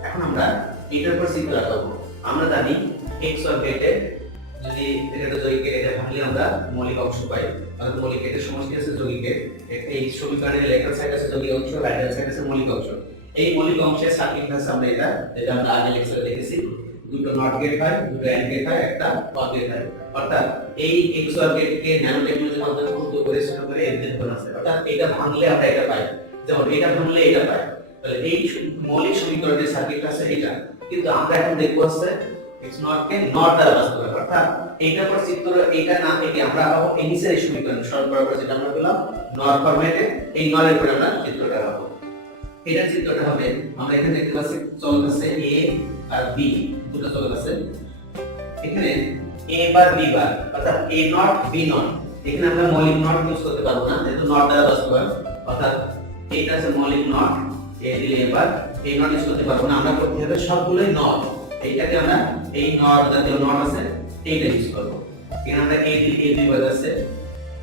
এখন আমরা এটার উপর চিত্র আঁকাবো। আমরা জানি এক্স অর গেটে যদি এটা যৌগিক গেট, এটা ভাঙলে আমরা মৌলিক অংশ পাই, অর্থাৎ মৌলিক গেটের সমষ্টি আছে যৌগিক গেট। এই সমীকরণের লেফট হ্যান্ড সাইড আছে যৌগিক অংশ, রাইট হ্যান্ড সাইড আছে মৌলিক অংশ। এই মৌলিক অংশের সার্কিটনেস আমরা এটা, যেটা আমরা আগে লেকচারে দেখেছি, দুটো নট গেট হয়, দুটো এন্ড গেট হয়, একটা অর গেট হয়। অর্থাৎ এই এক্স অর গেটকে ন্যানো টেকনোলজির মাধ্যমে উন্নত করে সেটা করে এর দিক আছে, অর্থাৎ এটা ভাঙলে আমরা এটা পাই, যেমন এটা ভাঙলে এটা পাই। তাহলে এই মৌলিক সমীকরণের সার্কিট আছে এটা, কিন্তু আমরা এখন দেখব আছে এক্স নট কে নট দ্বারা বাস্তবায়ন, অর্থাৎ এইটার পর চিত্র এটা না থেকে আমরা পাবো এই নিচের এই সমীকরণ সরল বরাবর যেটা আমরা পেলাম নট ফরম্যাটে, এই নটের পরে আমরা চিত্রটা পাবো। এটা চিত্রটা হবে আমরা এখানে দেখতে পাচ্ছি চলক আছে a আর b, দুটো চলক আছে। এখানে a বার b বার, অর্থাৎ a নট b নট, এখানে আমরা মৌলিক নট ইউজ করতে পারবো না, যেহেতু নট দ্বারা বাস্তবায়ন, অর্থাৎ এটা আছে মৌলিক নট, a দিলে এবার এই নট ইউজ করতে পারবো না, আমরা করতে হবে সবগুলোই নট। এইটাকে আমরা এই নট জাতীয় নট আছে এইটা ইউজ করব। এখানে আমরা a দুই বার আছে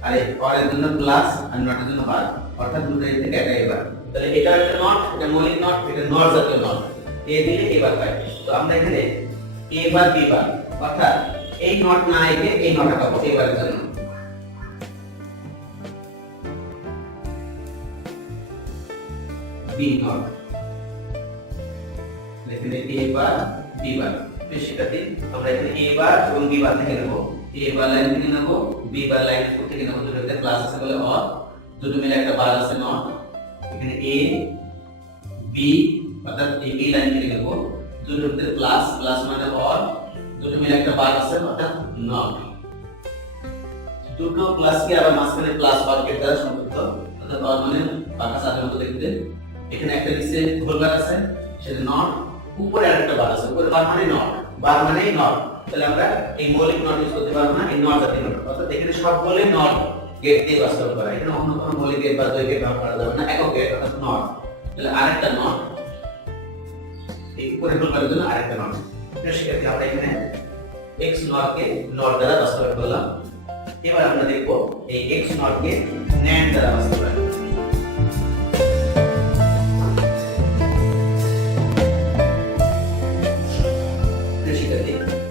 আর এই or এর জন্য প্লাস আর নট এর জন্য বার, অর্থাৎ দুটো এর থেকে একটা এবার। তাহলে এটা একটা নট, এটা মৌলিক নট, এটা নট জাতীয় নট। a দিলে এবার পাই। তো আমরা এখানে a বার b বার, অর্থাৎ এই নট না একে এই নটটা পাবো এবারের জন্য। b নট এখানে a বার b বার। তো সেটাতে আমরা এখানে a বার এবং b বার থেকে নেব, a বার লাইন থেকে নেব, b বার লাইন থেকে নেব, দুটোতে প্লাস আছে বলে অর, দুটো মিলে একটা বার আছে নট। এখানে a b অর্থাৎ a b লাইন থেকে নেব, দুটোতে প্লাস প্লাস মানে অর, দুটো মিলে একটা বার আছে অর্থাৎ নট। দুটো প্লাস কি আবার মাঝখানে প্লাস বাক্যের দ্বারা সংযুক্ত, অর্থাৎ অর মানে বাঁকা চাঁদের মতো দেখতে। এখানে একটা নিচে গোল বার আছে সেটা নট, উপরে আরেকটা বার আছে, উপরে বার মানে নট, বার মানে নট। তাহলে আমরা এই মৌলিক নট ইউজ করতে পারবো না, এই নট জাতীয় নট, অর্থাৎ এখানে সবগুলো নট গেট দিয়ে বাস্তবায়ন করা। এখানে অন্য কোনো মৌলিক গেট বা দ্বৈত গেট ব্যবহার করা যাবে না, একক গেট অর্থাৎ নট। তাহলে আরেকটা নট, এই উপরে গোল বারের জন্য আরেকটা নট। সেক্ষেত্রে আমরা এখানে x নট কে নট দ্বারা বাস্তবায়ন করলাম। এবার আমরা দেখব এই x নট কে NAND দ্বারা বাস্তবায়ন।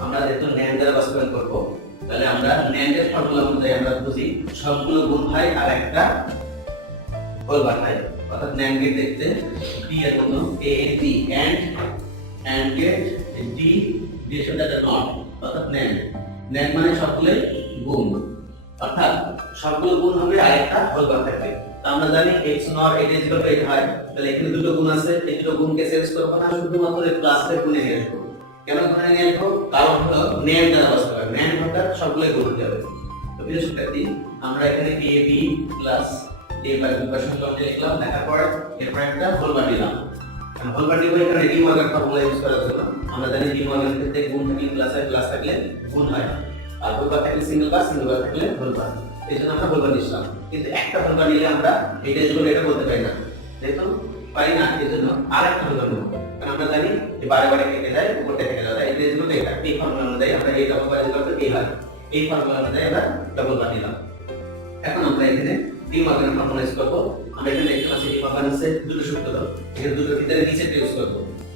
আমরা যেহেতু NAND দ্বারা বাস্তবায়ন করব, তাহলে আমরা NAND এর ফর্মুলা অনুযায়ী আমরা বুঝি সবগুলো গুণ হয় আর একটা হোল বার হয়, অর্থাৎ NAND গেট দেখতে b এর জন্য a d and gate d দিয়ে সেটা নট, অর্থাৎ NAND মানে সবগুলো গুণ, অর্থাৎ সবগুলো গুণ হবে আর একটা হোল বার থাকবে। তো আমরা জানি x not 8 is equal to 8 হয়, তাহলে এখানে দুটো গুণ আছে, এই দুটো গুণকে চেঞ্জ করব না, শুধুমাত্র এই প্লাসের গুণে নিয়ে আসবো। কেন গুণে নিয়ে আসবো? কারণ হলো NAND দ্বারা বাস্তবায়ন, NAND অর্থাৎ সবগুলো গুণ হতে হবে। তো প্রিয় শিক্ষার্থী, আমরা এখানে a b plus a by b পাশে লটে লিখলাম, লেখার পর এরপর একটা হোল বার দিলাম। কারণ হোল বার দিব এখানে ডি মর্গান ফর্মুলা ইউজ করার জন্য। আমরা জানি ডি মর্গান ক্ষেত্রে গুণ থাকলে প্লাস হয়, প্লাস থাকলে গুণ হয়, আর হোল বার থাকলে সিঙ্গেল বার থাকলে হোল বার। এইজন্য আমরা হোল বার দিলাম, কিন্তু একটা হোল বার নিলে আমরা এটা যেগুলো এটা বলতে পারি না, যেহেতু পারি না, এজন্য আরেকটা হোল বার নেব। কারণ আমরা জানি যে বারে বারে কেটে যায়, উপরটা কেটে যায়, এটা যেগুলো এটা এই ফর্মুলা অনুযায়ী আমরা এই ডবল বার যেগুলো এই হয়, এই ফর্মুলা অনুযায়ী আমরা ডবল বার নিলাম। এখন আমরা এখানে ডি মর্গান ফর্মুলা ইউজ করব। আমরা এখানে দেখতে পাচ্ছি ডি মর্গান আছে দুটো সূত্র দাও, এখানে দুটোর ভিতরে নিচেটা ইউজ করব,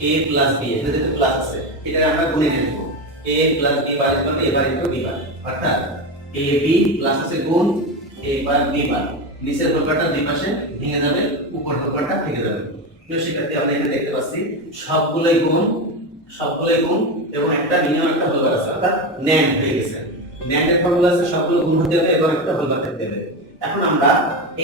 a প্লাস b, এখানে যেটা প্লাস আছে এটা আমরা গুণে নেব, a plus b bar equal to a bar into b bar, অর্থাৎ a b প্লাস আছে গুণ a বার b বার, নিচের হোলবারটা দুই পাশে ভেঙে যাবে, উপর হোলবারটা থেকে যাবে। তো সেক্ষেত্রে আমরা এখানে দেখতে পাচ্ছি সবগুলোই গুণ এবং একটা মিনিমাম একটা হোলবার আছে, অর্থাৎ NAND হয়ে গেছে। NAND এর ফর্মুলা আছে সবগুলো গুণ হতে হবে এবং একটা হোলবার থাকতে হবে। এখন আমরা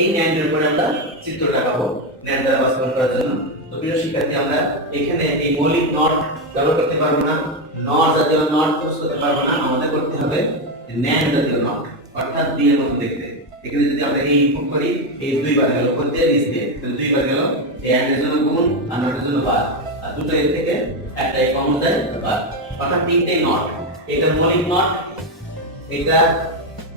এই NAND এর উপরে আমরা চিত্রটা পাবো NAND দ্বারা বাস্তবায়ন করার জন্য। তো প্রিয় শিক্ষার্থী, আমরা এখানে এই মৌলিক নট ব্যবহার করতে পারবো না, নট জাতীয় নট ইউজ করতে পারবো না, আমাদের করতে হবে NAND জাতীয় নট, অর্থাৎ d এর মতো দেখতে। এখানে যদি আমরা এই ইনপুট করি, এই দুইবার গেল করতে নিচ দিয়ে, তাহলে দুইবার গেল, এই AND এর জন্য গুণ আর নট এর জন্য বার, আর দুটো এর থেকে একটা এই কমন যায় বার, অর্থাৎ তিনটেই নট। এটা মৌলিক নট, এটা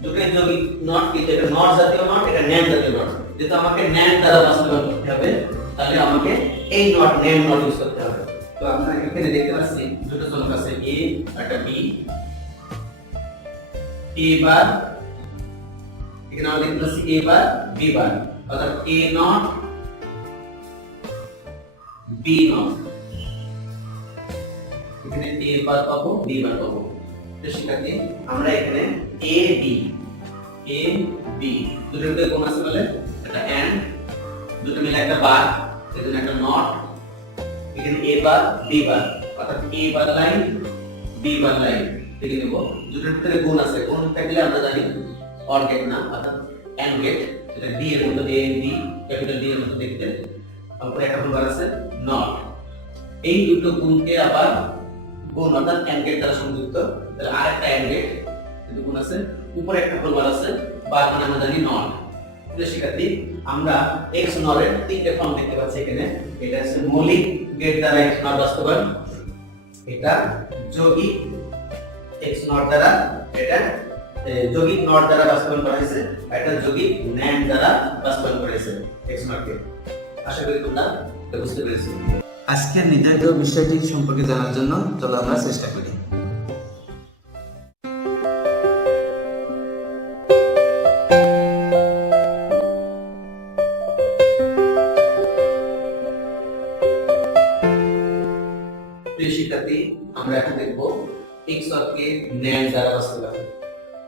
দুটোই যৌগিক নট, কিন্তু এটা নট জাতীয় নট, এটা NAND জাতীয় নট। যেহেতু আমাকে NAND দ্বারা বাস্তবায়ন করতে হবে, তাহলে আমাকে এই নট NAND নট ইউজ করতে হবে। তো আমরা এখানে দেখতে পাচ্ছি দুটো চলক আছে, a একটা b, a বার, এখানে আমরা দেখতে পাচ্ছি a বার b বার, অর্থাৎ a নট b নট, এখানে a বার পাবো b বার পাবো। তো শিক্ষার্থী, আমরা এখানে a b দুটোতে কোণ আছে বলে একটা and, দুটো মিলে একটা বার, এজন্য একটা নট। এখানে a বার b বার, অর্থাৎ a bar line b bar line লিখে নেব। দুটোর ভিতরে গুণ আছে, গুণ থাকলে আমরা জানি অর গেট না, অর্থাৎ and গেট, যেটা d এর মতো, a d ক্যাপিটাল d এর মতো দেখতে। তারপরে একটা হোল বার আছে নট। এই দুটো গুণকে আবার গুণ অর্থাৎ and গেট দ্বারা সংযুক্ত, তাহলে আরেকটা and গেট, কিন্তু গুণ আছে, উপরে একটা হোল বার আছে, বার মানে আমরা জানি নট। প্রিয় শিক্ষার্থী, আমরা x নট এর তিনটে ফর্ম দেখতে পাচ্ছি এখানে। এটা হচ্ছে মৌলিক গেট দ্বারা x নট বাস্তবায়ন, এটা যৌগিক x নট দ্বারা, এটা যৌগিক নট দ্বারা বাস্তবায়ন করা হয়েছে, আর এটা যৌগিক NAND দ্বারা বাস্তবায়ন করা হয়েছে x নট কে। আশা করি তোমরা এটা বুঝতে পেরেছো। আজকের নির্ধারিত বিষয়টি সম্পর্কে জানার জন্য চলো আমরা চেষ্টা করি। শিক্ষার্থী আমরা এখন দেখব XOR কে NAND দ্বারা বাস্তবায়ন।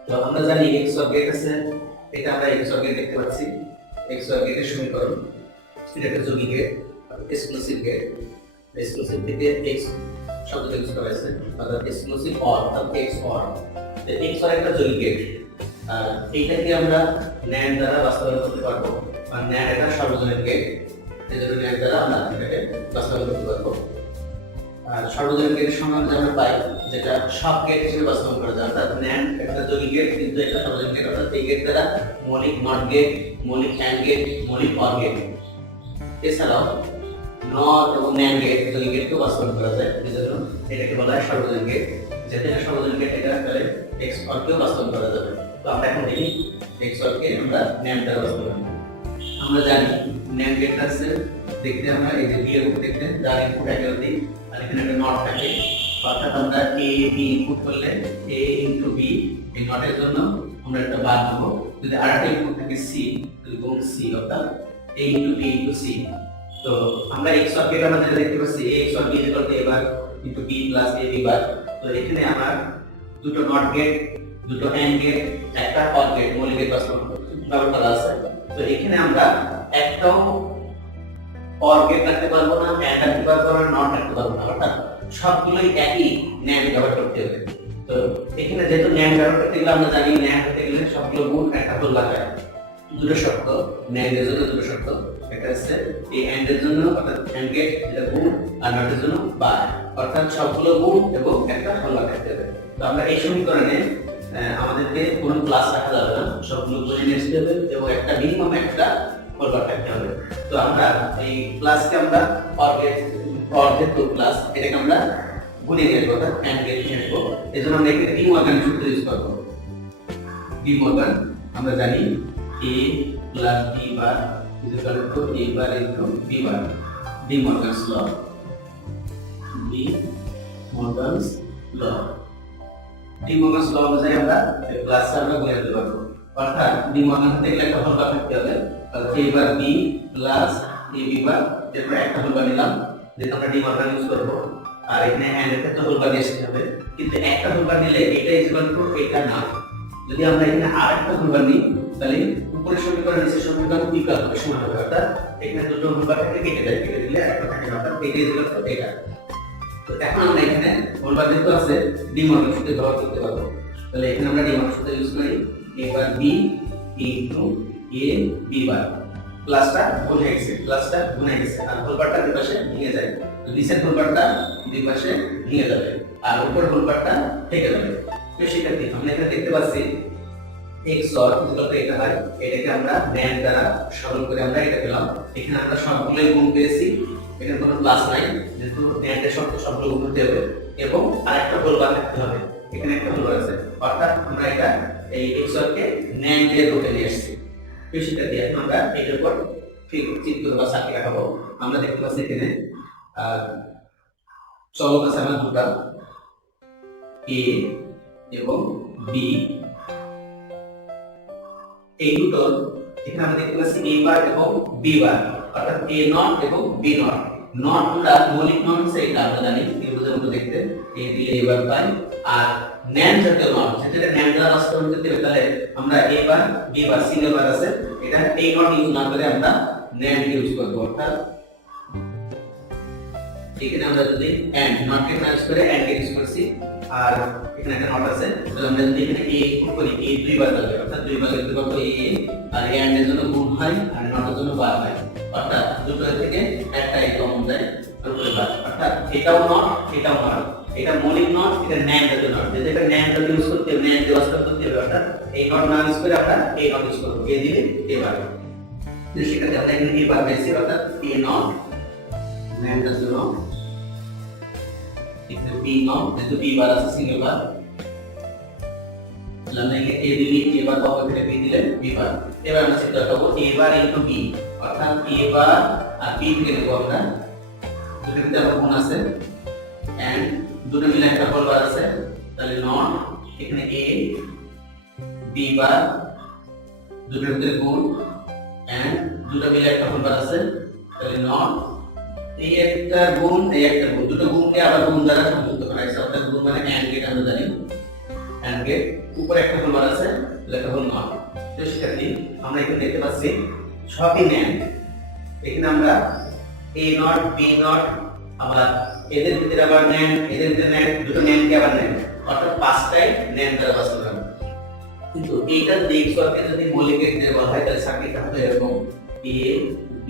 তো আমরা জানি XOR গেট আছে, এটা আমরা XOR গেট দেখতে পাচ্ছি। XOR গেটের সমীকরণ এটা একটা যৌগিক গেট, এক্সক্লুসিভ গেট। এক্সক্লুসিভ থেকে X শব্দ ইউজ করা হয়েছে, অর্থাৎ এক্সক্লুসিভ অর অর্থাৎ XOR। তো XOR একটা যৌগিক গেট, আর এইটাকে আমরা NAND দ্বারা বাস্তবায়ন করতে পারবো। আর NAND একটা সর্বজনীন গেট, এজন্য NAND দ্বারা আমরা এটাকে বাস্তবায়ন করতে পারবো। আর সর্বজনীন গেটের সংজ্ঞা আমরা পাই যেটা সব গেট হিসেবে বাস্তবায়ন করা যায়, অর্থাৎ NAND একটা যৌগিক গেট কিন্তু একটা সর্বজনীন গেট, অর্থাৎ এই গেট দ্বারা মৌলিক নট গেট, মৌলিক AND গেট, মৌলিক OR গেট এছাড়াও নট এবং NAND গেট যৌগিক গেটকেও বাস্তবায়ন করা যায়। এজন্য এটাকে বলা হয় সর্বজনীন গেট। যেটা সর্বজনীন গেট এটা তাহলে XOR কেও বাস্তবায়ন করা যাবে। তো আমরা এখন দেখি XOR কে আমরা NAND দ্বারা বাস্তবায়ন করি। আমরা জানি NAND গেট আছে দেখতে আমরা এই যে B এর উপর দেখতে যার ইনপুট একে দিই, আর এখানে একটা নট থাকে, অর্থাৎ আমরা A B ইনপুট করলে A ইনটু B এই নটের জন্য আমরা একটা বার দেব। যদি আরেকটা ইনপুট থাকে C, তাহলে গুণ C অর্থাৎ A into B into C। তো আমরা XOR গেট আমরা যেটা দেখতে পাচ্ছি A XOR B equal to A bar into B plus A B বার। তো এখানে আমার দুটো নট গেট, দুটো AND গেট, একটা OR গেট মৌলিক গেট ব্যবহার করা আছে। তো এখানে আমরা একটাও OR গেট রাখতে পারবো না, AND রাখতে পারবো না, নট রাখতে পারবো না, অর্থাৎ সবগুলোই একই NAND ব্যবহার করতে হবে। তো এখানে যেহেতু NAND ব্যবহার করতে গেলে আমরা জানি NAND হতে গেলে সবগুলো গুণ একটা করে লাগায়। দুটো শর্ত NAND এর জন্য, দুটো শর্ত, একটা হচ্ছে এই AND এর জন্য অর্থাৎ AND গেট এটা গুণ, আর নট এর জন্য বার, অর্থাৎ সবগুলো গুণ এবং একটা হোল লাগাতে হবে। তো আমরা এই সমীকরণে আমাদেরকে কোনো প্লাস রাখা যাবে না, সবগুলো গুণে নিয়ে আসতে হবে এবং একটা মিনিমাম একটা হোল রাখতে হবে। তো আমরা এই প্লাসকে আমরা OR গেট টু প্লাস এটাকে আমরা গুণে নিয়ে আসবো, অর্থাৎ AND গেট নিয়ে আসবো। এজন্য আমরা এখানে ডি মর্গান সূত্র ইউজ করব। ডি মর্গান আমরা জানি A plus B bar equal to A bar into B bar, De Morgan's law. De Morgan's law, De Morgan's law অনুযায়ী আমরা প্লাস আমরা গুণে দিতে পারবো, অর্থাৎ ডি মর্গান থেকে একটা হোল থাকতে হবে। A bar B plus A B বার, যেটা একটা হোল নিলাম, যেটা আমরা ডি মর্গান ইউজ করব। আর এখানে AND এর ক্ষেত্রে হোল নিয়ে আসতে হবে, কিন্তু একটা হোল নিলে এটা ইকুয়াল টু এটা না। যদি আমরা এখানে আরেকটা হোল নিই তাহলে উপরের সমীকরণ নিচের সমীকরণ ইকুয়াল হবে, সমান হবে, অর্থাৎ এখানে দুটো হোল থেকে কেটে যায়, কেটে দিলে একটা থাকে, অর্থাৎ এটা ইকুয়াল টু এটা। তো এখন আমরা এখানে হোল যেহেতু আছে ডি মর্গান সূত্র ব্যবহার করতে পারবো। তাহলে এখানে আমরা ডি মর্গান সূত্র ইউজ করি A bar B into A B বার, প্লাসটা গুণ হয়ে গেছে, প্লাসটা গুণ হয়ে গেছে, আর হোল বারটা দুই পাশে ভেঙে যায়। তো নিচের হোল বারটা দুই পাশে ভেঙে যাবে আর উপরের হোল বারটা থেকে যাবে। তো শিক্ষার্থী আমরা এখানে দেখতে পাচ্ছি XOR যেটা এটা হয়, এটাকে আমরা NAND দ্বারা সরল করে আমরা এটা পেলাম। এখানে আমরা সবগুলোই গুণ পেয়েছি, এখানে কোনো প্লাস নাই, যেহেতু NAND এর শর্ত সবগুলো গুণ হতে হবে এবং আরেকটা হোল বার থাকতে হবে। এখানে একটা হোল বার আছে, অর্থাৎ আমরা এটা এই XOR কে NAND এর রূপে নিয়ে আসছি। তো শিক্ষার্থী এখন আমরা এটার উপর চিত্র বা সার্কিট দেখাবো। আমরা দেখতে পাচ্ছি এখানে চলক আছে আমার দুটা A এবং B, এই দুটোর এখানে আমরা দেখতে পাচ্ছি A বার এবং B বার, অর্থাৎ A নট এবং B নট। নট গুলা মৌলিক নট হচ্ছে এটা আমরা জানি ত্রিভুজের মতো দেখতে, A দিলে A বার পাই। আর NAND জাতীয় নট যেটা NAND দ্বারা বাস্তবায়ন করতে হবে, তাহলে আমরা A bar B bar single bar আছে, এটা এই নট ইউজ না করে আমরা NAND ইউজ করব। অর্থাৎ এখানে আমরা যদি AND নট কে ইউজ করে AND কে ইউজ করছি, আর এখানে একটা নট আছে, তো আমরা যদি এখানে A ইনপুট করি A দুই বার যাবে, অর্থাৎ দুই বার লিখতে পারবো A, আর AND এর জন্য গুণ হয় আর নটের জন্য বার হয়, অর্থাৎ দুটো থেকে একটাই কমন যায় উপরে বার, অর্থাৎ এটাও নট এটাও নট, এটা মৌলিক নট, এটা NAND জাতীয় নট। যেটা এটা NAND জাতীয় ইউজ করতে হবে, NAND দিয়ে বাস্তবায়ন করতে হবে, অর্থাৎ এই নট না ইউজ করে আমরা এই নট ইউজ করব, A দিলে A বার। তো সেক্ষেত্রে আমরা এখানে A বার পেয়েছি, অর্থাৎ A নট NAND জাতীয় নট, এখানে B নট যেহেতু B বার আছে সিঙ্গেল বার, আমরা এখানে A দিলে A বার পাবো, এখানে B দিলে B বার। এবার আমরা চিন্তা করব A বার ইনটু B, অর্থাৎ A বার আর B থেকে নেব আমরা, দুটোর ভিতরে আমরা গুণ আছে এন্ড দুটো মিলে একটা হোল বার আছে, তাহলে নট এখানে A B বার দুটোর ভিতরে গুণ এন্ড দুটো মিলে একটা হোল বার আছে, তাহলে নট এই একটা গুণ এই একটা গুণ দুটো গুণকে আবার গুণ দ্বারা সংযুক্ত করা হয়েছে অর্থাৎ গুণ মানে এন্ড গেট আমরা জানি এন্ড গেট উপরে একটা হোলমার আছে লেখা হল নট তো শিক্ষার্থী আমরা এখানে দেখতে পাচ্ছি সবই ন্যান্ড এখানে আমরা a নট b নট আবার এদের ভিতরে আবার ন্যান্ড এদের ভিতরে ন্যান্ড দুটো ন্যান্ড কে আবার ন্যান্ড অর্থাৎ পাঁচটাই ন্যান্ড দ্বারা বাস্তবায়ন কিন্তু এইটা দেখ সরকে যদি মৌলিক গেট দিয়ে বলা হয় তাহলে সার্কিট হবে এরকম a b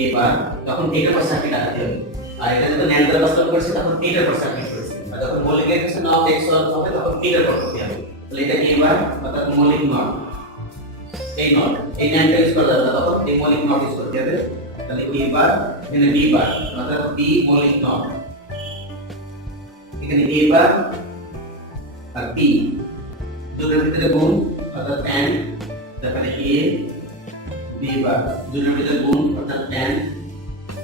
এবার তখন এটার পর সার্কিট আনতে হবে আর এটা যখন ন্যান্ড দ্বারা বাস্তবায়ন করছে তখন এটার পর সার্কিট করেছে আর যখন মৌলিক গেট আছে নট x হবে তখন এটার পর করতে হবে তাহলে এটা এবার অর্থাৎ মৌলিক নট এই নট এই ন্যান্ড ইউজ করা যাবে তখন এই মৌলিক নট ইউজ করতে হবে তাহলে এবার এখানে b বার অর্থাৎ b মৌলিক নট এখানে a বার আর b দুটোর ভিতরে গুণ অর্থাৎ and তারপরে a b বার দুটোর ভিতরে গুণ অর্থাৎ and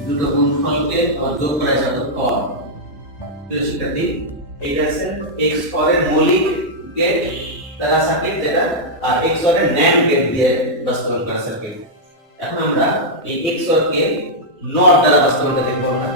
দুটো গুণ ফলকে আবার যোগ করা যায় অর্থাৎ or তো শিক্ষার্থী এইটা আছে x4 এর মৌলিক গেট দ্বারা সার্কিট যেটা আর XOR এর NAND গেট দিয়ে বাস্তবায়ন করা সার্কিট এখন আমরা এই XOR কে NOR দ্বারা বাস্তবায়ন দেখব আমরা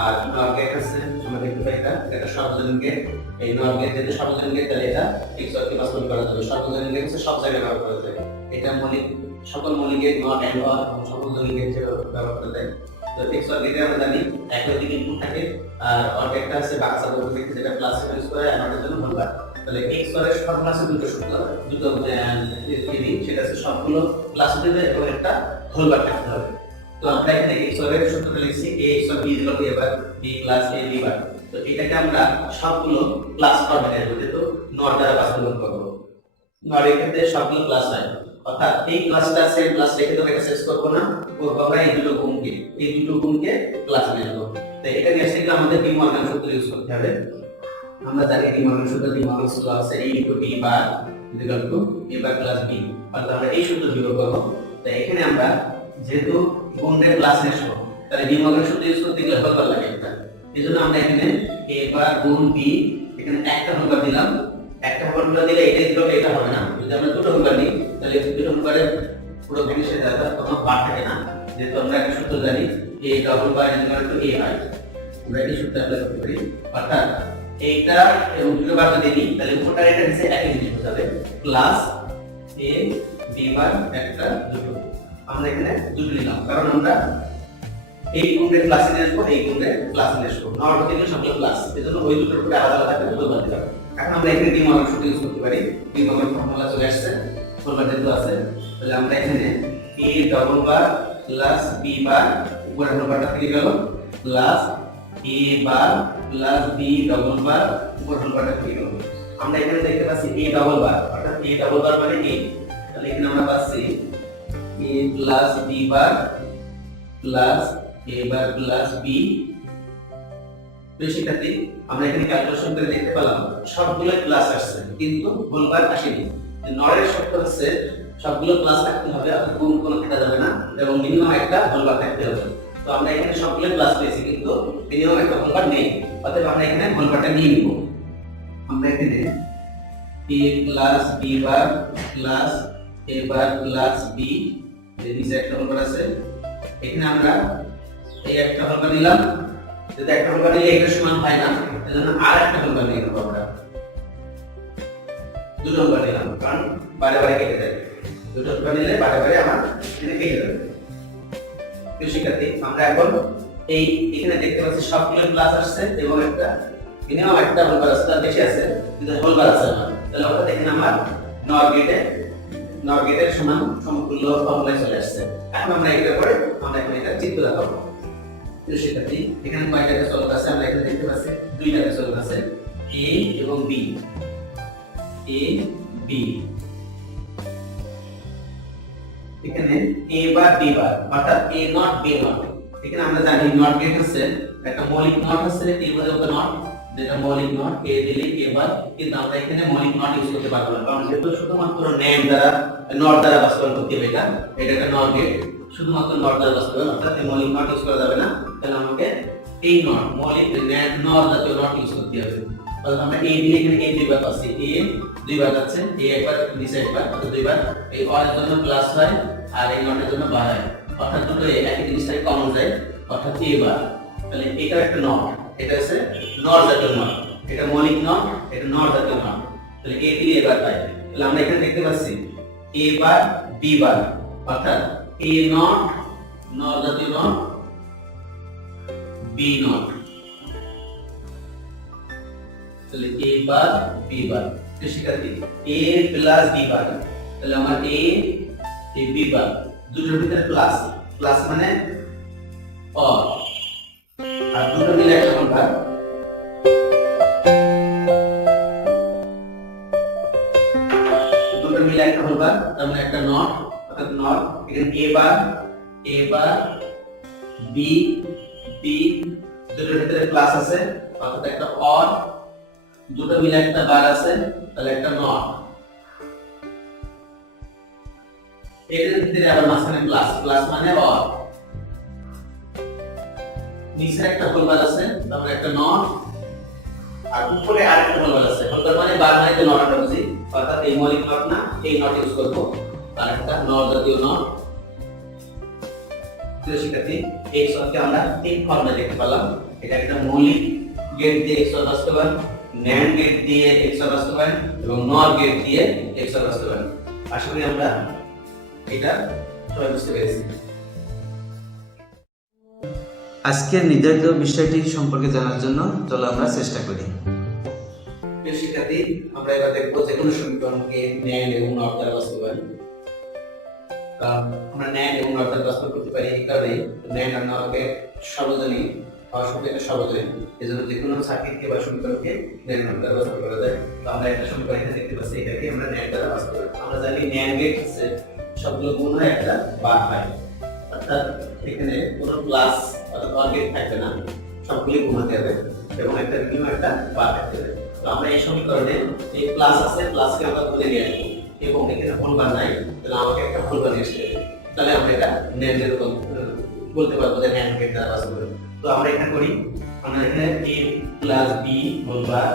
আর NOR গেট আছে আমরা দেখতে পাই এটা সর্বজনীন গেট এই NOR গেট যেটা সর্বজনীন গেট তাহলে এটা XOR কে বাস্তবায়ন করা যাবে সর্বজনীন গেট সব জায়গায় ব্যবহার করা যায় এটা মৌলিক সকল মৌলিক গেট NOT and OR এবং সর্বজনীন গেট হিসেবে ব্যবহার করা যায় তো XOR গেটে আমরা জানি একই দিকে ইনপুট থাকে আর OR গেটটা আছে বাক্সা বলতে যেটা প্লাস ইউজ করে AND এর জন্য বলবা তাহলে XOR এর ফর্মুলা আছে দুটো সূত্র দুটো সেটা আছে সবগুলো প্লাস দিতে এবং একটা হোল বার থাকতে হবে তো আমরা এখানে XOR এর সূত্রটা লিখছি a XOR b = এবার b + a b বার তো এটাকে আমরা সবগুলো প্লাস ফর্মে লিখব তো NOR দ্বারা বাস্তবায়ন করব NOR এর ক্ষেত্রে সবগুলো প্লাস হয় অর্থাৎ এই প্লাসটা সেম প্লাস রেখে তো এটা শেষ করব না করব আমরা এই দুটো গুণকে প্লাস নিয়ে নেব তো এটা নিয়ে আসলে আমাদের ডি মর্গান সূত্র ইউজ করতে হবে আমরা জানি ডি মর্গান সূত্র আছে a * b bar = a bar + b অর্থাৎ আমরা এই সূত্র ব্যবহার করব তো এখানে আমরা যেহেতু গুণের প্লাস নেব তাহলে ডি মর্গান সূত্র ইউজ করতে গেলে হোল বার লাগে এটা এজন্য আমরা এখানে a বার গুণ b এখানে একটা হোল বার দিলাম একটা হোল বার দিলে এটা দিলে এটা হবে না যদি আমরা দুটো হোল বার নিই তাহলে দুটো হোল বারে পুরো জিনিসের জায়গা কোনো বার থাকে না যেহেতু আমরা একটা সূত্র জানি a ডাবল বার = a হয় আমরা এই সূত্র অ্যাপ্লাই করতে পারি অর্থাৎ এইটা এবং দুটো বার যদি নিই তাহলে উপরটা এটা নিচে একই জিনিস হয়ে যাবে প্লাস a b বার একটা দুটো আমরা এখানে দুটো নিলাম কারণ আমরা এই গুণের প্লাস নিয়ে আসবো এই গুণের প্লাস নিয়ে আসবো নট হলে সবগুলো প্লাস এজন্য ওই দুটোর উপরে আলাদা আলাদা করে বলতে হবে এখন আমরা এখানে ডি মর্গান সূত্র ইউজ করতে পারি ডি মর্গান ফর্মুলা চলে আসছে ফর্মুলা যেটা আছে তাহলে আমরা এখানে a double bar plus b বার উপরের হোলবারটা থেকে গেল plus a bar plus b double বার উপরের হোলবারটা থেকে গেল আমরা এখানে দেখতে পাচ্ছি a ডাবল বার অর্থাৎ a ডাবল বার মানে a তাহলে এখানে আমরা পাচ্ছি a plus b bar plus a bar plus b তো শিক্ষার্থী আমরা এখানে ক্যালকুলেশন করে দেখতে পেলাম সবগুলো প্লাস আসছে কিন্তু হোলবার আসেনি নরের শর্ত হচ্ছে সবগুলো প্লাস থাকতে হবে আর গুণ কোনো থাকা যাবে না এবং মিনিমাম একটা হোলবার থাকতে হবে তো আমরা এখানে সবগুলো প্লাস পেয়েছি কিন্তু মিনিমাম একটা হোলবার নেই অতএব আমরা এখানে হোলবারটা নিয়ে নিব আমরা এখানে a plus b bar plus a bar plus b এই নিচে একটা হোলবার আছে এখানে আমরা এই একটা হোলবার নিলাম যদি একটা হোলবার নিলে এটা সমান হয় না এজন্য আর একটা হোলবার নিয়ে নেব আমরা দুটো হোলবার নিলাম কারণ বারে বারে কেটে যায় দুটো হোলবার নিলে বারে বারে আমার এটা কেটে যাবে তো শিক্ষার্থী আমরা এখন এই এখানে দেখতে পাচ্ছি সবগুলো প্লাস আসছে এবং একটা মিনিমাম একটা হোলবার আছে তার বেশি আছে কিন্তু হোলবার আছে না তাহলে ওটা দেখেন আমার নর গেটের সমান সমতুল্য ফর্মুলায় চলে আসছে এখন আমরা এটা করে আমরা এখন এটা চিত্র দেখাবো তো শিক্ষার্থী এখানে কয়টা চলক আছে আমরা এখানে দেখতে পাচ্ছি দুইটা চলক আছে a এবং b a b এখানে a বার b বার অর্থাৎ a নট b নট এখানে আমরা জানি নট গেট হচ্ছে একটা মৌলিক নট আছে টেবিলের উপর নট যেটা মৌলিক নট এ দিলে এবার, কিন্তু আমরা এখানে মৌলিক নট ইউজ করতে পারবো না, কারণ যেহেতু শুধুমাত্র ন্যান্ড দ্বারা নট দ্বারা বাস্তবায়ন করতে হবে, এটা একটা নট গেট, শুধুমাত্র নট দ্বারা বাস্তবায়ন, অর্থাৎ এই মৌলিক নট ইউজ করা যাবে না। তাহলে আমাকে এই নট মৌলিক নট জাতীয় নট ইউজ করতে হবে। তাহলে আমরা এ দিলে এখানে এ দুইবার পাচ্ছি, এ দুইবার আছে, এ একবার নিচে একবার, অর্থাৎ দুইবার। এই অর এর জন্য প্লাস হয় আর এই নটের জন্য বার হয়, অর্থাৎ দুটো একই জিনিসটাই কমন যায়, অর্থাৎ এ বার। তাহলে এটা একটা নট, এটা হচ্ছে নট জাতীয় নট, এটা মৌলিক নট, এটা নট জাতীয় নট। তাহলে এ দিলে এবার পাই। তাহলে আমরা এখানে দেখতে পাচ্ছি এ বার বি বার, অর্থাৎ এ নট নট জাতীয় নট, বি নট। তাহলে এ বার বি বার, তো শিক্ষার্থী এ প্লাস বি বার, তাহলে আমার এ বি বার দুটোর ভিতরে প্লাস, প্লাস মানে অর, আর দুটো মিলে একটা সংখ্যা, দুটো মিলে একটা সংখ্যা, তার মানে একটা নট, অর্থাৎ নট। এখানে এ বার বি বি দুটোর ভিতরে প্লাস আছে, অর্থাৎ একটা অর, দুটো মিলে একটা বার আছে, তাহলে একটা নট। এর ভিতরে আবার মাঝখানে প্লাস, প্লাস মানে অর, নিচে একটা হোলবার আছে, তারপরে একটা নট, আর উপরে আরেকটা হোলবার আছে। হোলবার মানে বার মানে তো নট বুঝি, অর্থাৎ এই মৌলিক নট না, এই নট ইউজ করব, আর একটা নট জাতীয় নট। তো শিক্ষার্থী এই সবকে আমরা তিন ফর্মে দেখতে পেলাম। এটা একটা মৌলিক গেট দিয়ে এক্সর বাস্তবায়ন, ন্যান্ড গেট দিয়ে এক্সর বাস্তবায়ন এবং নর গেট দিয়ে এক্সর বাস্তবায়ন। আশা করি আমরা এটা সবাই বুঝতে পেরেছি। আজকের নির্ধারিত বিষয়টি সম্পর্কে জানার জন্য চলো আমরা চেষ্টা করি। প্রিয় শিক্ষার্থী, আমরা এবার দেখবো যে কোনো সমীকরণকে ন্যান্ড এবং নর দ্বারা বাস্তবায়ন। আমরা ন্যান্ড এবং নর দ্বারা বাস্তবায়ন করতে পারি এই কারণে ন্যান্ড আর নরকে সর্বজনীন হওয়ার সম্পর্কে সর্বজনীন, এজন্য যে কোনো সার্কিটকে বা সমীকরণকে ন্যান্ড নর দ্বারা বাস্তবায়ন করা যায়। তো আমরা একটা সমীকরণ এখানে দেখতে পাচ্ছি, এটাকে আমরা ন্যান্ড দ্বারা বাস্তবায়ন। আমরা জানি ন্যান্ড গেট হচ্ছে সবগুলো গুণ হয় একটা বার হয়, অর্থাৎ এখানে কোনো প্লাস অর্থাৎ অর গেট থাকবে না, সবগুলো গুণ হতে হবে এবং একটা মিনিমাম একটা বার থাকতে হবে। তো আমরা এই সমীকরণে এই প্লাস আছে, প্লাসকে আমরা তুলে নিয়ে আসবো এবং এখানে হোল বার নাই, তাহলে আমাকে একটা হোল বার নিয়ে আসতে হবে, তাহলে আমরা এটা ন্যান্ডের বলতে পারবো যে ন্যান্ড গেট দ্বারা বাস্তবায়ন। তো আমরা এখানে করি, আমরা এখানে a plus b whole bar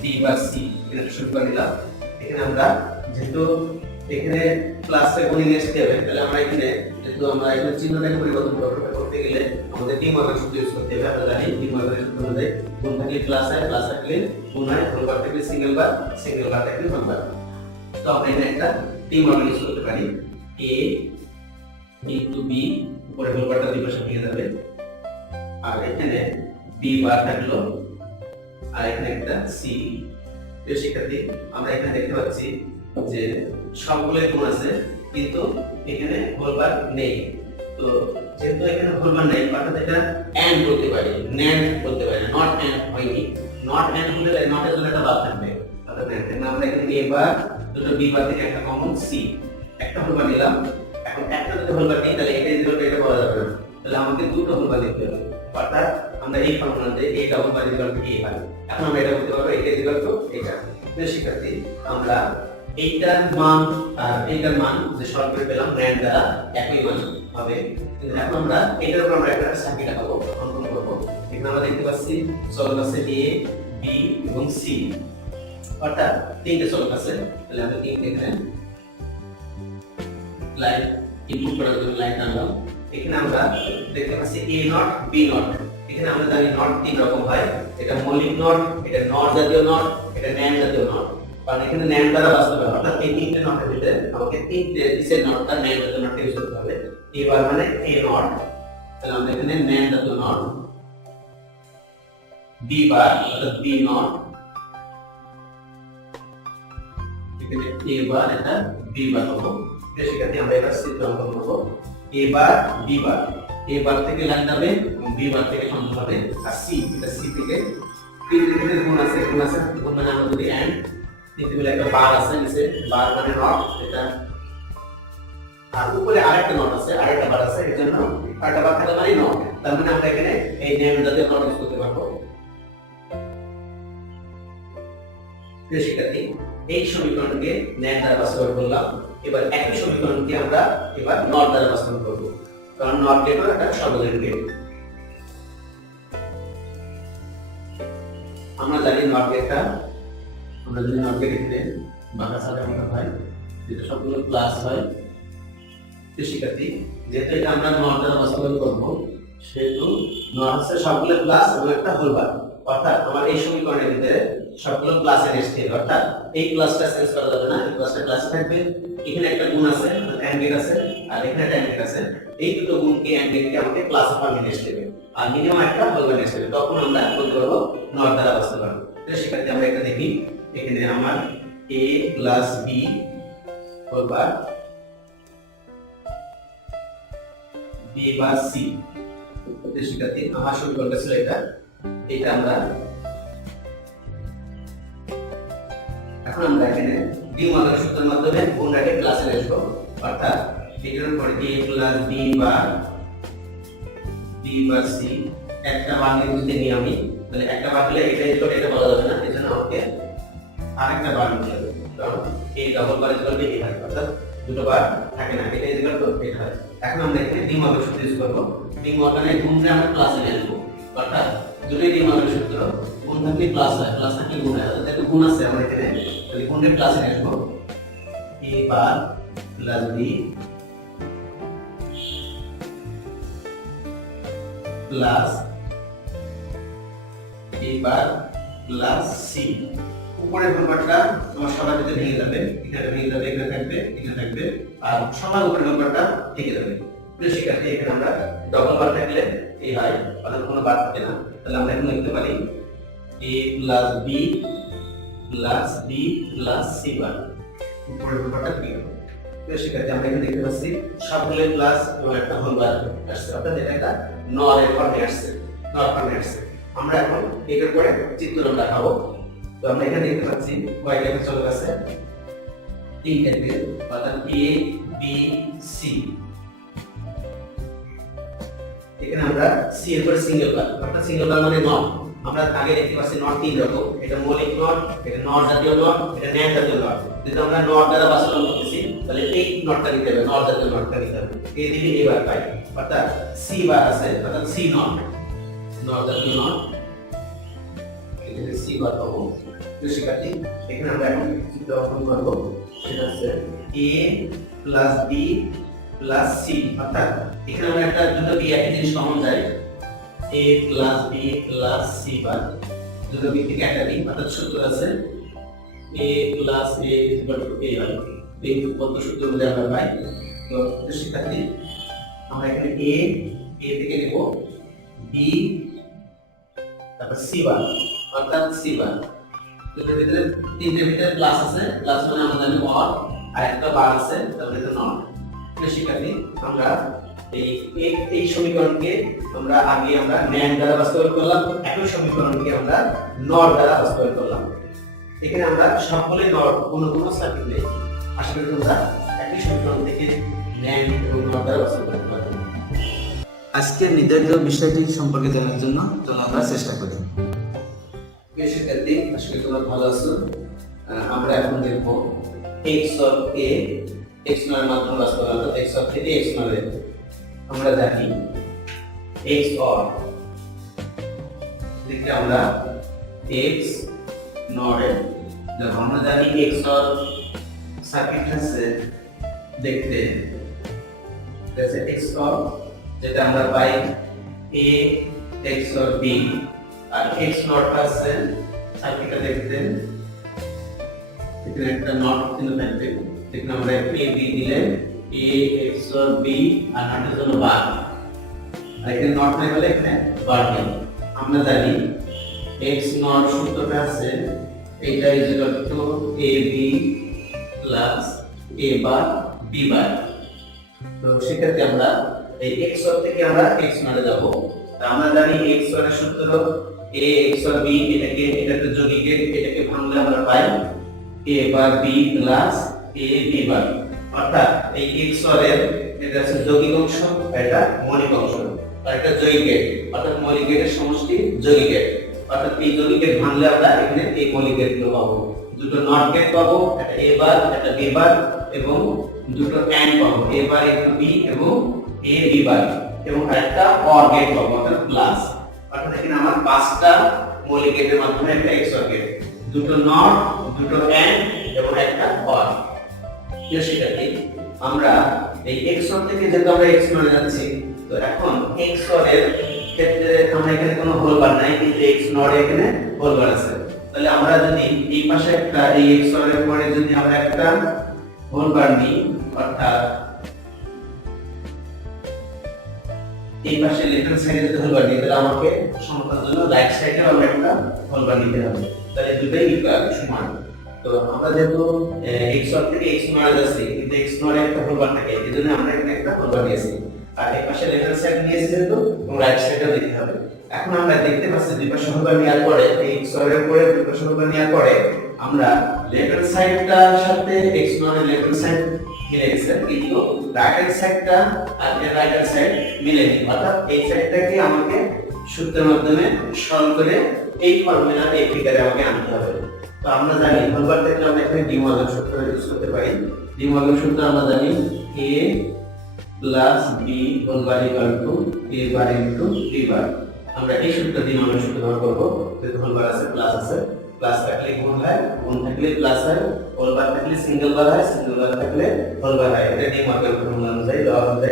b bar c এটা সমীকরণ নিলাম। এখানে আমরা যেহেতু এখানে প্লাসে গুণ নিয়ে আসতে হবে, তাহলে আমরা এখানে যেহেতু আমরা এখানে চিহ্নটাকে পরিবর্তন করতে গেলে আমাদের ডি মর্গান সূত্র ইউজ করতে হবে। আমরা জানি ডি মর্গানের সূত্র অনুযায়ী গুণ থাকলে প্লাস হয়, প্লাস থাকলে গুণ হয়, হোল বার থাকলে সিঙ্গেল বার, সিঙ্গেল বার থাকলে হোল বার। তো আমরা এখানে একটা ডি মর্গান ইউজ করতে পারি, a ইনটু b, উপরে হোল বারটা দুই পাশে ভেঙে যাবে, আর এখানে b বার থাকলো, আর এখানে একটা c। প্রিয় শিক্ষার্থী, আমরা এখানে দেখতে পাচ্ছি যে সবগুলো গুণ আছে কিন্তু এখানে হোলবার নেই। তো যেহেতু এখানে হোলবার নেই, অর্থাৎ এটা এন্ড বলতে পারি, ন্যান্ড বলতে পারি না, নট এন্ড হয়নি। নট এন্ড হলে নটের জন্য একটা বাদ থাকবে, অর্থাৎ এখানে আমরা এখানে a বার, দুটো b বার থেকে একটা কমন c, একটা হোলবার নিলাম। এখন একটা যদি হোলবার নেই, তাহলে এটা যদি হোলবার এটা বলা যাবে না, তাহলে আমাকে দুটো হোলবার নিতে হবে, অর্থাৎ আমরা এই ফর্মুলাতে a double bar equal to a হয়। এখন আমরা এটা বলতে পারবো এটা ইকুয়াল টু এটা। প্রিয় শিক্ষার্থী, আমরা এইটার মান আর এইটার মান যে সলভ করে পেলাম ন্যান্ড দ্বারা একই মান হবে, কিন্তু এখন আমরা এটার উপর আমরা একটা সার্কিট আঁকাবো, অঙ্কন করব। এখানে আমরা দেখতে পাচ্ছি সলভ আছে a b এবং c, অর্থাৎ তিনটে সলভ আছে। তাহলে আমরা তিনটে এখানে লাইন ইনপুট করার জন্য লাইন টানলাম। এখানে আমরা দেখতে পাচ্ছি a নট b নট। এখানে আমরা জানি নট তিন রকম হয়, এটা মৌলিক নট, এটা নট জাতীয় নট, এটা ন্যান্ড জাতীয় নট। কারণ এখানে ন্যান্ড দ্বারা বাস্তবায়ন, অর্থাৎ এই তিনটে নটের ভিতরে আমাকে তিনটে নিচের নটটা ন্যান্ড জাতীয় নটটা ইউজ করতে হবে। a বার মানে a নট, তাহলে আমরা এখানে ন্যান্ড জাতীয় নট, b বার অর্থাৎ b নট, এখানে a বার এটা b বার হবে। শিক্ষার্থী, আমরা এবার চিত্র অঙ্কন করব। a bar b bar, a বার থেকে লাইন যাবে এবং b বার থেকে সংযোগ হবে, আর c এটা c থেকে তিনটে গুণ আছে, গুণ মানে আমরা যদি এন্ড তিনটে মিলে একটা বার আছে, নিচে বার মানে নট এটা, আর উপরে আরেকটা নট আছে, আরেকটা বার আছে, এর জন্য আরেকটা বার থাকলে মানে নট। তার মানে আমরা এখানে এই ন্যান্ড জাতীয় নট ইউজ করতে পারবো। প্রিয় শিক্ষার্থী, এই সমীকরণকে ন্যায় দ্বারা বাস্তবায়ন করলাম। এবার একই সমীকরণকে আমরা এবার নট দ্বারা বাস্তবায়ন করব, কারণ নট গেটও একটা সর্বজনীন গেট। আমরা জানি নট গেটটা, আমরা যদি নট গেট এখানে বাঁকা সাজার মতো হয়, যেটা সবগুলো প্লাস হয়। প্রিয় শিক্ষার্থী, যেহেতু এটা আমরা নট দ্বারা বাস্তবায়ন করব, সেহেতু নট হচ্ছে সবগুলো প্লাস এবং একটা হোল বার, অর্থাৎ আমার এই সমীকরণের ভিতরে সবগুলো প্লাস এর এসছে, অর্থাৎ এই প্লাসটা চেঞ্জ করা যাবে না, এই প্লাসটা প্লাস থাকবে। এখানে একটা গুণ আছে, এন্ড গেট আছে, আর এখানে একটা এন্ড গেট আছে। এই দুটো গুণকে এন্ড গেটকে আমাকে প্লাস ফর্মে নিয়ে আসতে হবে, আর মিনিমাম একটা হোল বার নিয়ে আসতে হবে। তখন আমরা কি করব, নট দ্বারা বাস্তবায়ন। তো সেক্ষেত্রে আমরা এটা দেখি, এখানে আমার a plus b whole bar b bar c। তো শিক্ষার্থী, আমার সমীকরণটা ছিল এটা, এটা আমরা এখন আমরা এখানে দ্বিমাত্রিক সূত্রের মাধ্যমে গুণটাকে প্লাসে লিখব, অর্থাৎ এটার পরে a plus b bar c একটা বার নিতে নিয়ে আমি, মানে একটা বার দিলে এটা ইকুয়াল এটা বলা যাবে না, এজন্য আমাকে আরেকটা বার নিতে হবে, কারণ এই ডাবল বার ইকুয়াল b হয়, অর্থাৎ দুটো বার থাকে না, এটা ইকুয়াল টু এটা হয়। এখন আমরা এখানে দ্বিমাত্রিক সূত্র ইউজ করব, দ্বিমাত্রিক গুণটা আমরা প্লাসে লিখব, অর্থাৎ দুটোই দ্বিমাত্রিক সূত্র, গুণ থাকলে প্লাস হয়, প্লাস থাকলে গুণ হয়, অর্থাৎ একটা গুণ আছে আমরা এখানে, তাহলে গুণটা প্লাসে লিখব, a bar plus b plus a bar plus c। উপরের নাম্বারটা তোমার সবার ভিতরে ভেঙে যাবে, এখানে ভেঙে যাবে, এখানে থাকবে, এখানে থাকবে, আর সবার উপরের নাম্বারটা থেকে যাবে। প্রিয় শিক্ষার্থী, এখানে আমরা ডবল বার থাকলে এই হয়, অর্থাৎ কোনো বার থাকে না, তাহলে আমরা এখানে লিখতে পারি a plus b plus b plus c বার, উপরের নাম্বারটা থেকে যাবে। প্রিয় শিক্ষার্থী, আমরা এখানে দেখতে পাচ্ছি সবগুলো প্লাস এবং একটা হোল বার আসছে, অর্থাৎ এটা একটা নট এর ফর্মে আসছে, নট ফর্মে আসছে। আমরা এখন এটার পরে চিত্রণ দেখাবো। তো আমরা এখানে দেখতে পাচ্ছি কয়টা চলে গেছে, তিনটা দিয়ে, অর্থাৎ a b c। এখানে আমরা c এর পরে সিঙ্গেল বার, অর্থাৎ সিঙ্গেল বার মানে নট। আমরা আগে দেখতে পাচ্ছি নট তিন রকম, এটা মৌলিক নট, এটা নট জাতীয় নট, এটা ন্যায় জাতীয় নট। যদি আমরা নট দ্বারা বাস্তবায়ন করতেছি, তাহলে এই নটটা নিতে হবে, নট জাতীয় নটটা নিতে হবে, এই দিকে এবার পাই, অর্থাৎ c বার আছে, অর্থাৎ c নট, নট জাতীয় নট, এখানে c বার পাবো। শিক্ষার্থী, এখানে আমরা এখন চিত্র অঙ্কন করব, সেটা হচ্ছে a plus b plus c, অর্থাৎ এখানে আমরা একটা দুটো b একই জিনিস কমন যায়, a plus b plus c বার, দুটো b থেকে একটা b, অর্থাৎ সূত্র আছে a plus a equal to a হয়, এই পদ্ধতি সূত্র মধ্যে আমরা পাই। তো শিক্ষার্থী, আমরা এখানে a থেকে নেব b, তারপর c বার, অর্থাৎ c বার। এর ভিতরে তিনটে ভিতরে প্লাস আছে, প্লাস মানে আমরা জানি অর, আর একটা বার আছে, তাহলে এটা নট। প্রিয় শিক্ষার্থী, আমরা এই সমীকরণকে আমরা আগে আমরা ন্যায় দ্বারা বাস্তবায়ন করলাম, একই সমীকরণকে আমরা নট দ্বারা বাস্তবায়ন করলাম। এখানে আমরা সবগুলো নট কোনো সার্কিট নেই, আশা করি তোমরা একই সমীকরণ থেকে ন্যায় এবং নট দ্বারা বাস্তবায়ন করতে পারবে। আজকের নির্ধারিত বিষয়টি সম্পর্কে জানার জন্য চলো আমরা চেষ্টা করি। প্রিয় শিক্ষার্থী, আশা করি তোমরা ভালো আছো। আমরা এখন দেখব x of a x নয়ের মাধ্যমে বাস্তবায়ন, অর্থাৎ x of a দিয়ে x নয়। আমরা জানি x of দেখতে আমরা x নয়, যখন আমরা জানি x of সার্কিট আছে দেখতে, that's x of যেটা আমরা পাই a x of b, আর x নট আছে সার্কিটটা দেখতে, এখানে একটা নট চিহ্ন থাকবে, এখানে আমরা a b দিলে a x of b আর নটের জন্য বার, আর এখানে নট নাই বলে এখানে বার নেই। আমরা জানি x নট সূত্রটা আছে এটা is equal to a b plus a bar b বার। তো সেক্ষেত্রে আমরা এই x অফ থেকে আমরা x নটে যাব। আমরা জানি x এর সূত্র a x অফ b, এটাকে একটা যৌগিক, এটাকে ভাঙলে আমরা পাই a bar b plus a b bar, অর্থাৎ এই x এর এটা হচ্ছে যৌগিক অংশ, এটা মৌলিক অংশ, আর এটা যৌগিক, অর্থাৎ মৌলিকের সমষ্টি যৌগিক, অর্থাৎ এই যৌগিক ভাঙলে আমরা এখানে এই মৌলিকের গুলো পাবো, দুটো নট গেট পাবো, একটা এ বার একটা বি বার এবং দুটো এন্ড পাবো, এ বার ইনটু বি এবং এ বি বার এবং আরেকটা অর গেট পাবো অর্থাৎ প্লাস। অর্থাৎ এখানে আমার পাঁচটা মৌলিক গেটের মাধ্যমে একটা এক্সঅর গেট, দুটো নট, দুটো এন্ড এবং একটা অর। প্রিয় শিক্ষার্থী, আমরা এই এক্সঅর থেকে যেহেতু আমরা এক্সঅর এ যাচ্ছি, তো এখন এক্সঅর এর ক্ষেত্রে আমরা এখানে কোনো হোল বার নাই, কিন্তু এক্সঅর এখানে হোল বার আছে। তাহলে আমরা যদি এই পাশে একটা এই এক্সঅর এর পরে যদি আমরা একটা হোল বার নিই, অর্থাৎ এই পাশে লেফট হ্যান্ড সাইডে যদি হোল বার নিই, তাহলে আমাকে সমতার জন্য রাইট সাইডে আমরা একটা হোল বার নিতে হবে। তাহলে দুটোই ইকুয়াল সমান। তো আমরা যেহেতু এক্সঅর থেকে এক্সঅর এ যাচ্ছি, কিন্তু এক্সঅর এ একটা হোল বার থাকে, এজন্য আমরা এখানে একটা হোল বার নিয়েছি। আর এই পাশে লেফট হ্যান্ড সাইড নিয়েছি যেহেতু, এবং রাইট সাইডেও দিতে হবে। এখন আমরা দেখতে পাচ্ছি দুই পাশে হোল বার নেওয়ার পরে, এই এক্সঅর এর পরে দুই পাশে হোল বার নেওয়ার পরে আমরা লেফট হ্যান্ড সাইডটার সাথে এক্সঅর এর লেফট হ্যান্ড সাইড মিলে গেছে, কিন্তু রাইট হ্যান্ড সাইডটা আর এর রাইট হ্যান্ড সাইড মিলেনি। অর্থাৎ এই সাইডটাকে আমাকে সূত্রের মাধ্যমে সরল করে এই ফর্মুলা এই ফিগারে আমাকে আনতে হবে। তো আমরা জানি হোল বার থেকে আমরা এখানে ডি মর্গান সূত্র ইউজ করতে পারি। ডি মর্গান সূত্র আমরা জানি a plus b whole bar equal to a bar into b bar. আমরা এই সূত্র ডি মর্গান সূত্র ব্যবহার করব। যেহেতু হোল বার আছে, প্লাস আছে, প্লাস থাকলে গুণ হয়, গুণ থাকলে প্লাস হয়, হোল বার থাকলে সিঙ্গেল বার হয়, সিঙ্গেল বার থাকলে হোল বার হয়। এটা ডি মর্গান ফর্মুলা অনুযায়ী দেওয়া হবে।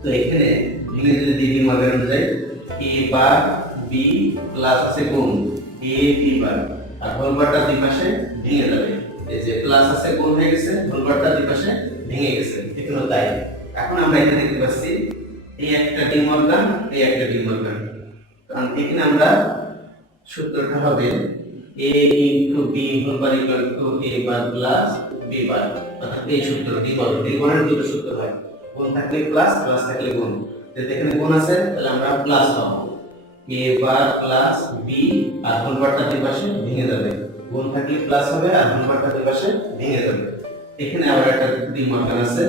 তো এখানে ইংরেজিতে ডি মর্গান অনুযায়ী a বার b প্লাস আছে গুণ a b বার, আর হোল বারটা দুই পাশে ভেঙে যাবে। এই যে প্লাস আছে গুণ হয়ে গেছে, হোল বারটা দুই পাশে ভেঙে গেছে, এখানেও তাই। এখন আমরা এখানে দেখতে পাচ্ছি এই একটা ডি মর্গান, এই একটা ডি মর্গান। কারণ এখানে আমরা সূত্রটা হবে a into b whole bar equal to a bar plus b bar. অর্থাৎ এই সূত্র ডি মর্গানের দুটো সূত্র হয়, গুণ থাকলে প্লাস, প্লাস থাকলে গুণ। যেহেতু এখানে গুণ আছে, তাহলে আমরা প্লাস পাবো a বার প্লাস b, আর হোল বারটা দুই পাশে ভেঙে যাবে, গুণ থাকলে প্লাস হবে আর হোল বারটা দুই পাশে ভেঙে যাবে। এখানে আবার একটা ডি মর্গান আছে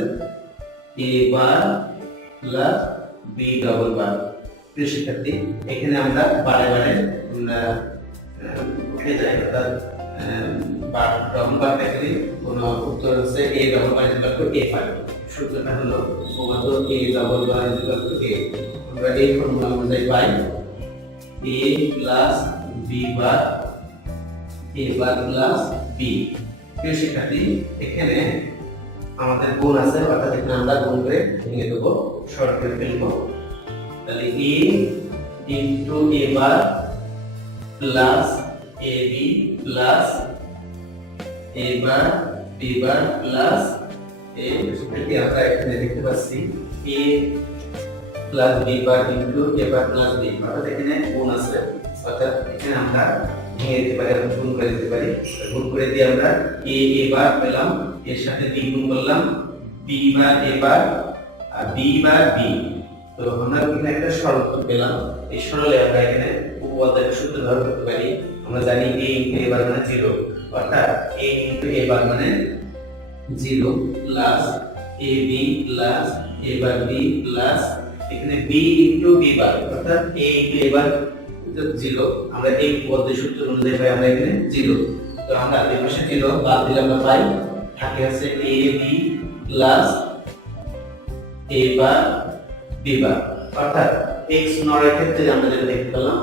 a bar plus b double বার। প্রিয় শিক্ষার্থী, এখানে আমরা বারে বারে আমরা উঠে যাই, অর্থাৎ ডবল বার দেখলে কোনো উত্তর হচ্ছে a double bar equal to a পাই। সূত্রটা হলো প্রমাণ a double bar equal to a। আমরা এই ফর্মুলা অনুযায়ী পাই a plus b bar, a bar plus b। প্রিয় শিক্ষার্থী, এখানে আমাদের গুণ আছে, অর্থাৎ এখানে আমরা গুণ করে ভেঙে দেবো, শর্ট করে ফেলবো। তাহলে a into a bar plus ab plus a bar b bar plus a। শিক্ষার্থী, আমরা এখানে দেখতে পাচ্ছি a plus b bar into a bar plus b। অর্থাৎ এখানে গুণ আছে, অর্থাৎ এখানে আমরা ভেঙে দিতে পারি, গুণ করে দিতে পারি। গুণ করে দিয়ে আমরা a বার পেলাম, এর সাথে b গুণ করলাম, b bar a bar R b bar b। তো আমরা এখানে একটা সরল পেলাম। এই সরলে আমরা এখানে উপপাদ্যের সূত্র ব্যবহার করতে পারি। আমরা জানি a ইনটু a বার মানে 0, অর্থাৎ a ইনটু a বার মানে 0 plus ab plus a bar b plus এখানে b ইনটু b বার, অর্থাৎ a ইনটু a বার 0। আমরা এই উপপাদ্যের সূত্র অনুযায়ী পাই আমরা এখানে 0। তো আমরা এই পাশে 0 বাদ দিলে আমরা পাই থাকে আছে ab plus a bar b bar. অর্থাৎ x নর এর ক্ষেত্রে আমরা যেটা দেখতে পেলাম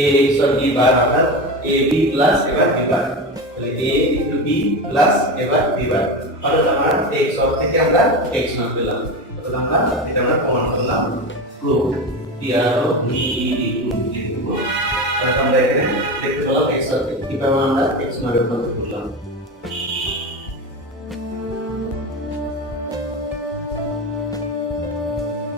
a x R b bar, অর্থাৎ ab plus a bar b বার। তাহলে a into b plus a bar b bar, অর্থাৎ আমরা x অর থেকে আমরা x নর পেলাম। অর্থাৎ আমরা এটা আমরা প্রমাণ করলাম, প্রুফ আমরা এখানে দেখতে পেলাম x অর থেকে কিভাবে আমরা x নর এর মধ্যে করলাম।